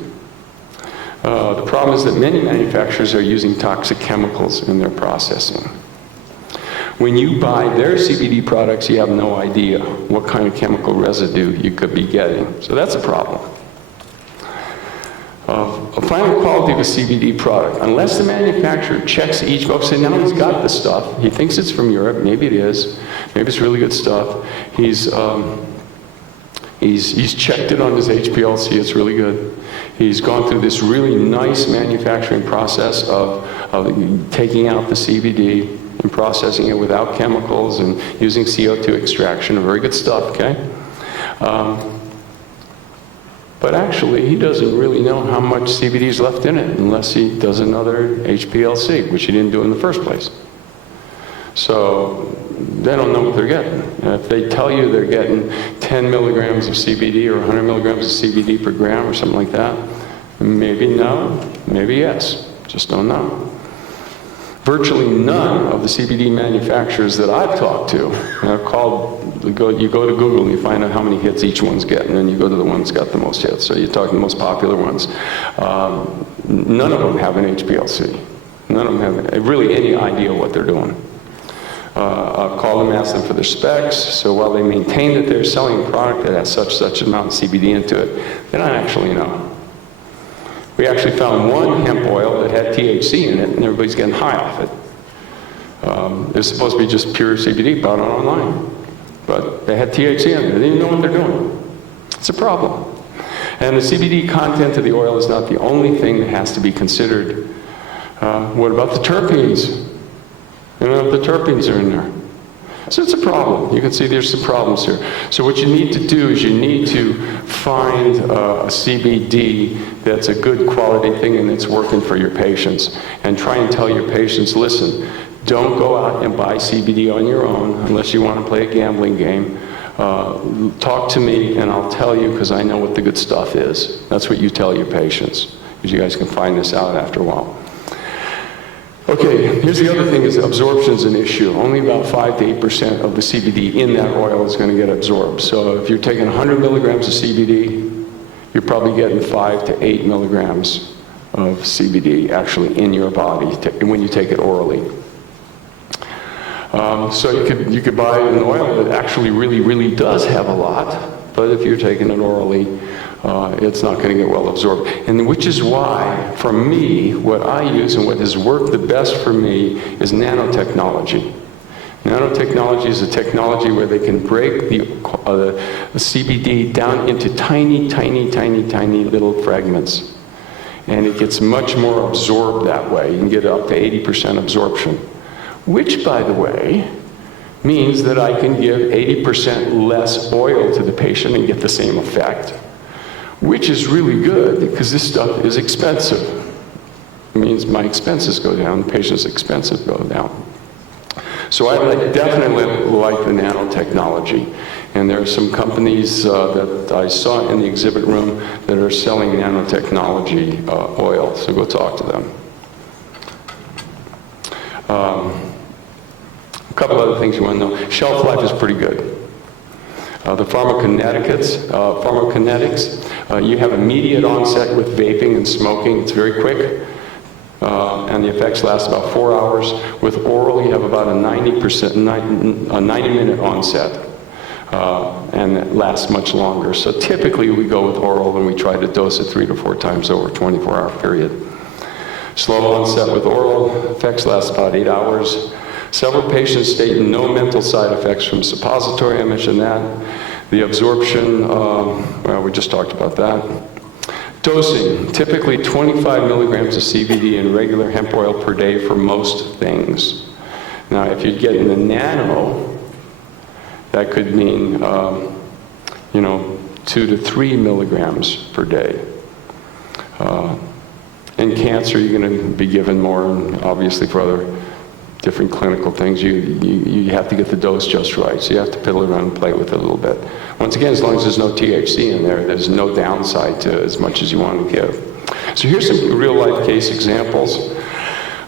The problem is that many manufacturers are using toxic chemicals in their processing. When you buy their CBD products, you have no idea what kind of chemical residue you could be getting. So that's a problem. A final quality of a CBD product, unless the manufacturer checks each box, say now he's got the stuff, he thinks it's from Europe, maybe it is, maybe it's really good stuff, he's checked it on his HPLC, it's really good. He's gone through this really nice manufacturing process of taking out the CBD and processing it without chemicals and using CO2 extraction, very good stuff, okay? But actually, he doesn't really know how much CBD is left in it unless he does another HPLC, which he didn't do in the first place. So they don't know what they're getting. And if they tell you they're getting 10 milligrams of CBD or 100 milligrams of CBD per gram or something like that, maybe no, maybe yes, just don't know. Virtually none of the CBD manufacturers that I've talked to, and I've called, you go to Google and you find out how many hits each one's getting, and then you go to the one that's got the most hits. So you're talking the most popular ones. None of them have an HPLC. None of them have really any idea what they're doing. I've called them, asked them for their specs. So while they maintain that they're selling a product that has such amount of CBD into it, they don't actually know. We actually found one hemp oil that had THC in it, and everybody's getting high off it. It's supposed to be just pure CBD, bought online. But they had THC in it. They didn't even know what they're doing. It's a problem. And the CBD content of the oil is not the only thing that has to be considered. What about the terpenes? You know, the terpenes are in there. So it's a problem. You can see there's some problems here. So what you need to do is you need to find a CBD that's a good quality thing and that's working for your patients. And try and tell your patients, listen, don't go out and buy CBD on your own unless you want to play a gambling game. Talk to me and I'll tell you because I know what the good stuff is. That's what you tell your patients. Because you guys can find this out after a while. Okay, here's the other thing is absorption is an issue. Only about 5 to 8% of the CBD in that oil is going to get absorbed. So if you're taking 100 milligrams of CBD, you're probably getting 5 to 8 milligrams of CBD actually in your body when you take it orally. So you could buy an oil that actually really does have a lot, but if you're taking it orally, it's not going to get well absorbed. And which is why, for me, what I use and what has worked the best for me is nanotechnology. Nanotechnology is a technology where they can break the CBD down into tiny little fragments. And it gets much more absorbed that way. You can get up to 80% absorption. Which, by the way, means that I can give 80% less oil to the patient and get the same effect. Which is really good because this stuff is expensive. It means my expenses go down, the patient's expenses go down. So I definitely like the nanotechnology. And there are some companies that I saw in the exhibit room that are selling nanotechnology oil, so go talk to them. A couple other things you want to know. Shelf life is pretty good. The pharmacokinetics, you have immediate onset with vaping and smoking. It's very quick. And the effects last about 4 hours. With oral, you have about a 90-minute onset. And it lasts much longer. So typically we go with oral and we try to dose it 3 to 4 times over a 24-hour period. Slow onset with oral, effects last about 8 hours. Several patients state no mental side effects from suppository, I mentioned that. The absorption, well, we just talked about that. Dosing, typically 25 milligrams of CBD in regular hemp oil per day for most things. Now, if you're getting the nano, that could mean, 2 to 3 milligrams per day. In cancer, you're going to be given more, and obviously for other different clinical things, you have to get the dose just right. So you have to piddle around and play with it a little bit. Once again, as long as there's no THC in there, there's no downside to as much as you want to give. So here's some real-life case examples.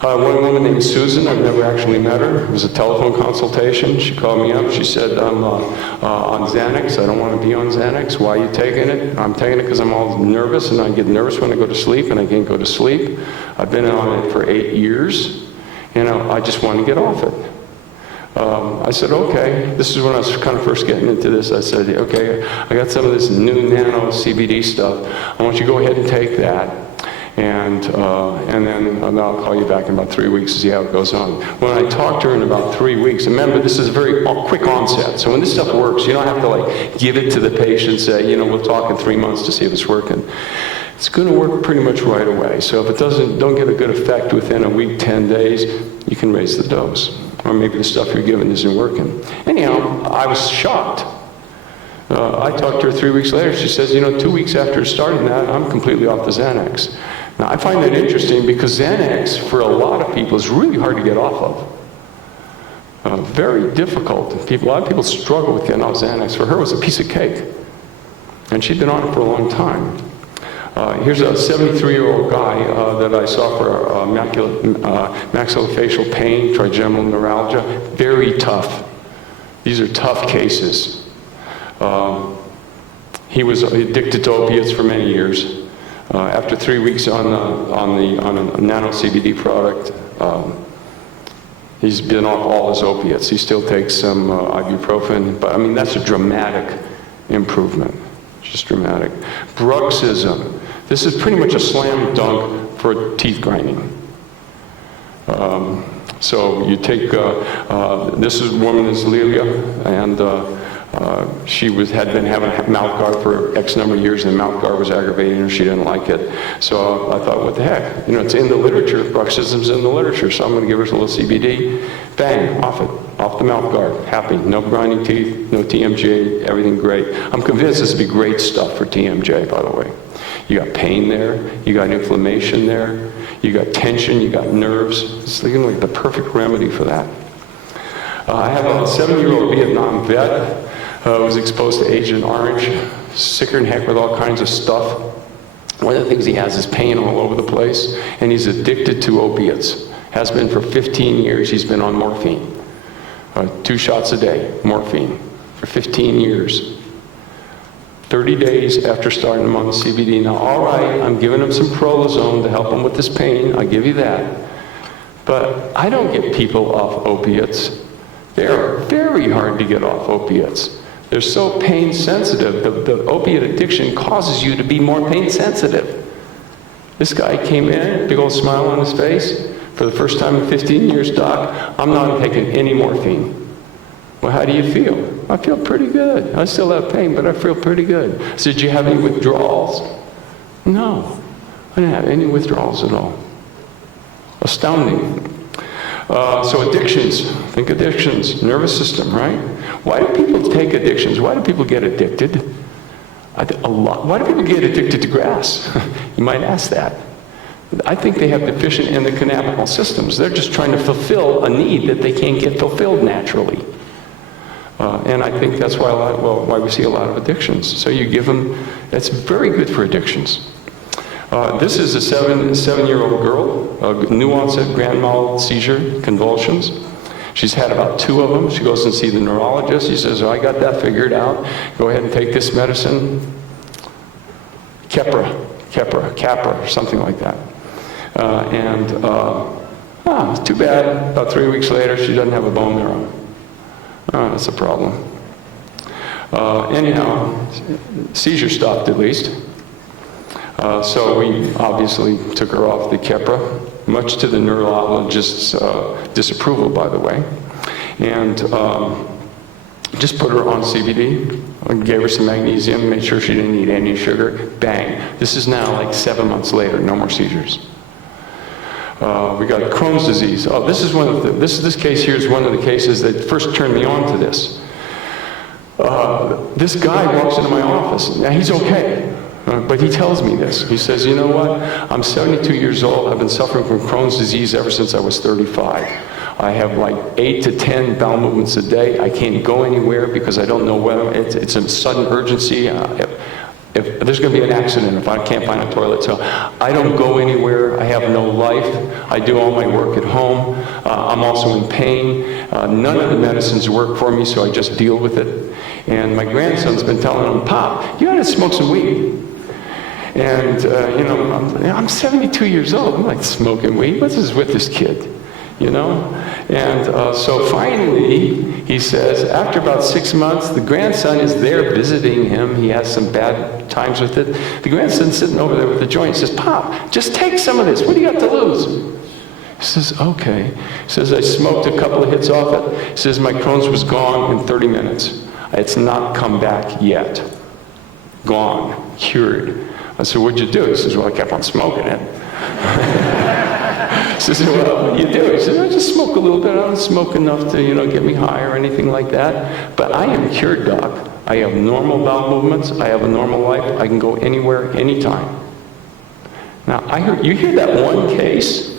One woman named Susan, I've never actually met her. It was a telephone consultation. She called me up. She said, I'm on Xanax. I don't want to be on Xanax. Why are you taking it? I'm taking it because I'm all nervous, and I get nervous when I go to sleep, and I can't go to sleep. I've been on it for 8 years. I just want to get off it. I said, okay. This is when I was kind of first getting into this. I said, okay, I got some of this new nano CBD stuff. I want you to go ahead and take that. And then I'll call you back in about 3 weeks to see how it goes on. When I talked to her in about 3 weeks, remember, this is a very quick onset. So when this stuff works, you don't have to give it to the patient, say, we'll talk in 3 months to see if it's working. It's going to work pretty much right away. So if it don't get a good effect within a week, 10 days, you can raise the dose. Or maybe the stuff you're given isn't working. Anyhow, I was shocked. I talked to her 3 weeks later. She says, 2 weeks after starting that, I'm completely off the Xanax. Now, I find that interesting because Xanax, for a lot of people, is really hard to get off of. Very difficult. A lot of people struggle with getting off Xanax. For her, it was a piece of cake. And she'd been on it for a long time. Here's a 73-year-old guy that I saw for maxillofacial pain, trigeminal neuralgia. Very tough. These are tough cases. He was addicted to opiates for many years. After 3 weeks on a nano CBD product, he's been off all his opiates. He still takes some ibuprofen, but I mean, that's a dramatic improvement. Just dramatic. Bruxism. This is pretty much a slam dunk for teeth grinding. So you take, this woman is Lilia, and she had been having mouth guard for X number of years, and the mouth guard was aggravating her. She didn't like it. So I thought, what the heck? It's in the literature. Bruxism's in the literature, so I'm going to give her a little CBD. Bang, off it. Off the mouth guard. Happy. No grinding teeth, no TMJ, everything great. I'm convinced this would be great stuff for TMJ, by the way. You got pain there. You got inflammation there. You got tension. You got nerves. It's like the perfect remedy for that. I have a 7-year-old Vietnam vet who was exposed to Agent Orange, sicker than heck with all kinds of stuff. One of the things he has is pain all over the place, and he's addicted to opiates. Has been for 15 years. He's been on morphine. 2 shots a day, morphine, for 15 years. 30 days after starting him on the CBD. Now, all right, I'm giving him some prolozone to help him with this pain. I'll give you that. But I don't get people off opiates. They are very hard to get off opiates. They're so pain sensitive. The opiate addiction causes you to be more pain sensitive. This guy came in, big old smile on his face. For the first time in 15 years, Doc, I'm not taking any morphine. Well, how do you feel? I feel pretty good. I still have pain, but I feel pretty good. I said, did you have any withdrawals? No, I didn't have any withdrawals at all. Astounding. So addictions, think addictions, nervous system, right? Why do people take addictions? Why do people get addicted? Why do people get addicted to grass? You might ask that. I think they have deficient endocannabinol systems. They're just trying to fulfill a need that they can't get fulfilled naturally. And I think that's why why we see a lot of addictions. So you give them, it's very good for addictions. This is a seven-year-old girl, new onset grand mal seizure, convulsions. She's had about 2 of them. She goes and sees the neurologist. He says, oh, I got that figured out. Go ahead and take this medicine. Capra, or something like that. It's too bad. About 3 weeks later, she doesn't have a bone marrow. That's a problem. Anyhow, seizure stopped at least. So we obviously took her off the Keppra, much to the neurologist's disapproval, by the way, and just put her on CBD, gave her some magnesium, made sure she didn't eat any sugar, bang. This is now like 7 months later, no more seizures. We got Crohn's disease. Oh, this is one of the, this case here is one of the cases that first turned me on to this. This guy walks into my office. Now he's okay, but he tells me this. He says, you know what? I'm 72 years old. I've been suffering from Crohn's disease ever since I was 35. I have like 8 to 10 bowel movements a day. I can't go anywhere because I don't know whether it's a sudden urgency. If there's going to be an accident if I can't find a toilet, so I don't go anywhere. I have no life. I do all my work at home. I'm also in pain. None of the medicines work for me, so I just deal with it. And my grandson's been telling him, Pop, you ought to smoke some weed. And you know, I'm 72 years old. I'm like smoking weed. What's this with this kid? You know? And so finally, he says, after about 6 months, the grandson is there visiting him. He has some bad times with it. The grandson's sitting over there with the joint. He says, Pop, just take some of this. What do you got to lose? He says, okay. He says, I smoked a couple of hits off it. He says, my Crohn's was gone in 30 minutes. It's not come back yet. Gone. Cured. I said, what'd you do? He says, well, I kept on smoking it. He says, well, what do you do? He says, I just smoke a little bit. I don't smoke enough to, you know, get me high or anything like that. But I am cured, Doc. I have normal bowel movements. I have a normal life. I can go anywhere, anytime. Now, you hear that one case,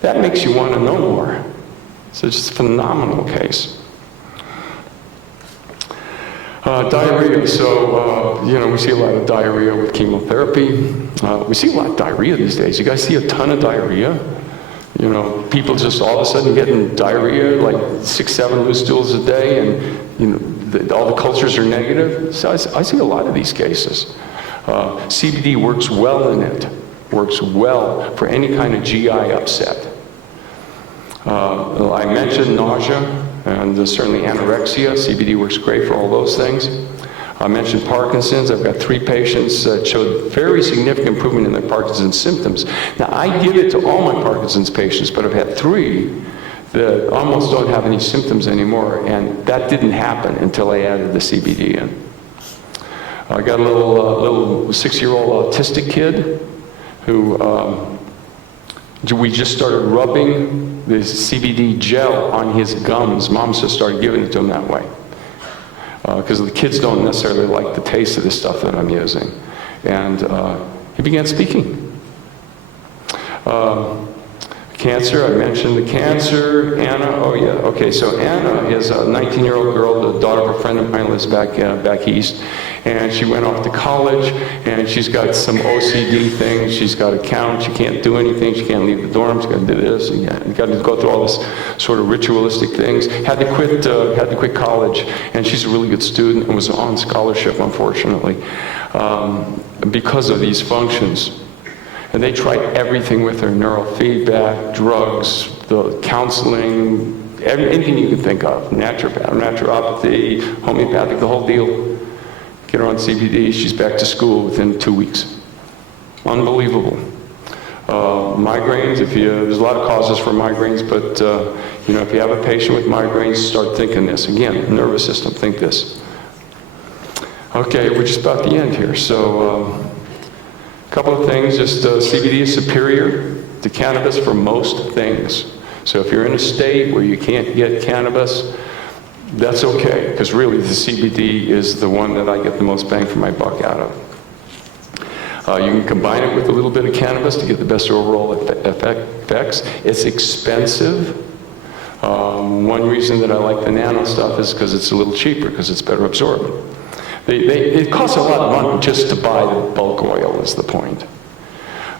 that makes you want to know more. So it's just a phenomenal case. Diarrhea, so, you know, we see a lot of diarrhea with chemotherapy. We see a lot of diarrhea these days. You guys see a ton of diarrhea? You know, people just all of a sudden getting diarrhea, like 6, 7 loose stools a day, and, you know, all the cultures are negative. So I see a lot of these cases. CBD works well in it, works well for any kind of GI upset. I mentioned nausea, and certainly anorexia. CBD works great for all those things. I mentioned Parkinson's. I've got 3 patients that showed very significant improvement in their Parkinson's symptoms. Now, I give it to all my Parkinson's patients, but I've had 3 that almost don't have any symptoms anymore, and that didn't happen until I added the CBD in. I got a little 6-year-old autistic kid who we just started rubbing the CBD gel on his gums. Mom just started giving it to him that way. Because the kids don't necessarily like the taste of the stuff that I'm using. And he began speaking. Cancer, I mentioned the cancer. Anna, oh yeah, okay, so Anna is a 19-year-old girl, the daughter of a friend of mine, lives back east. And she went off to college, and she's got some OCD things. She's got to count. She can't do anything. She can't leave the dorm. She's got to do this. And got to go through all this sort of ritualistic things. Had to quit college, and she's a really good student and was on scholarship, unfortunately, because of these functions. And they tried everything with her: neurofeedback, drugs, the counseling, anything you can think of, naturopathy, homeopathic, the whole deal. Get her on CBD, she's back to school within 2 weeks. Unbelievable. Migraines, there's a lot of causes for migraines, but you know, if you have a patient with migraines, start thinking this. Again, nervous system, think this. Okay, we're just about the end here. So, a couple of things. Just CBD is superior to cannabis for most things. So if you're in a state where you can't get cannabis, that's okay, because really the CBD is the one that I get the most bang for my buck out of. You can combine it with a little bit of cannabis to get the best overall effects. It's expensive, One reason that I like the nano stuff is because it's a little cheaper, because it's better absorbed. It costs a lot of money just to buy the bulk oil is the point.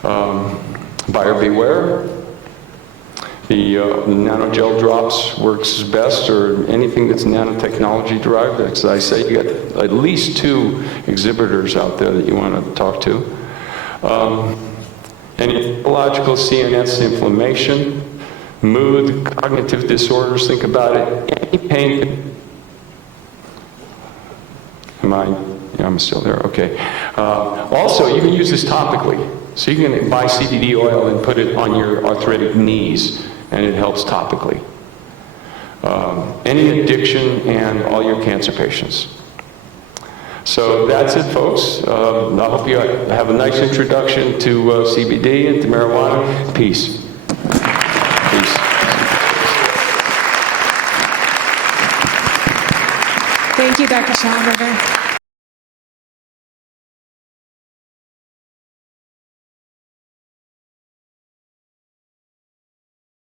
Buyer beware. The nanogel drops works best, or anything that's nanotechnology derived. As I say, you got at least 2 exhibitors out there that you want to talk to. Any neurological CNS inflammation, mood, cognitive disorders, think about it. Any pain. I'm still there, okay. Also, you can use this topically. So you can buy CBD oil and put it on your arthritic knees, and it helps topically. Any addiction and all your cancer patients. So that's it, folks. I hope you have a nice introduction to CBD and to marijuana. Peace. Peace. Thank you, Dr. Shallenberger.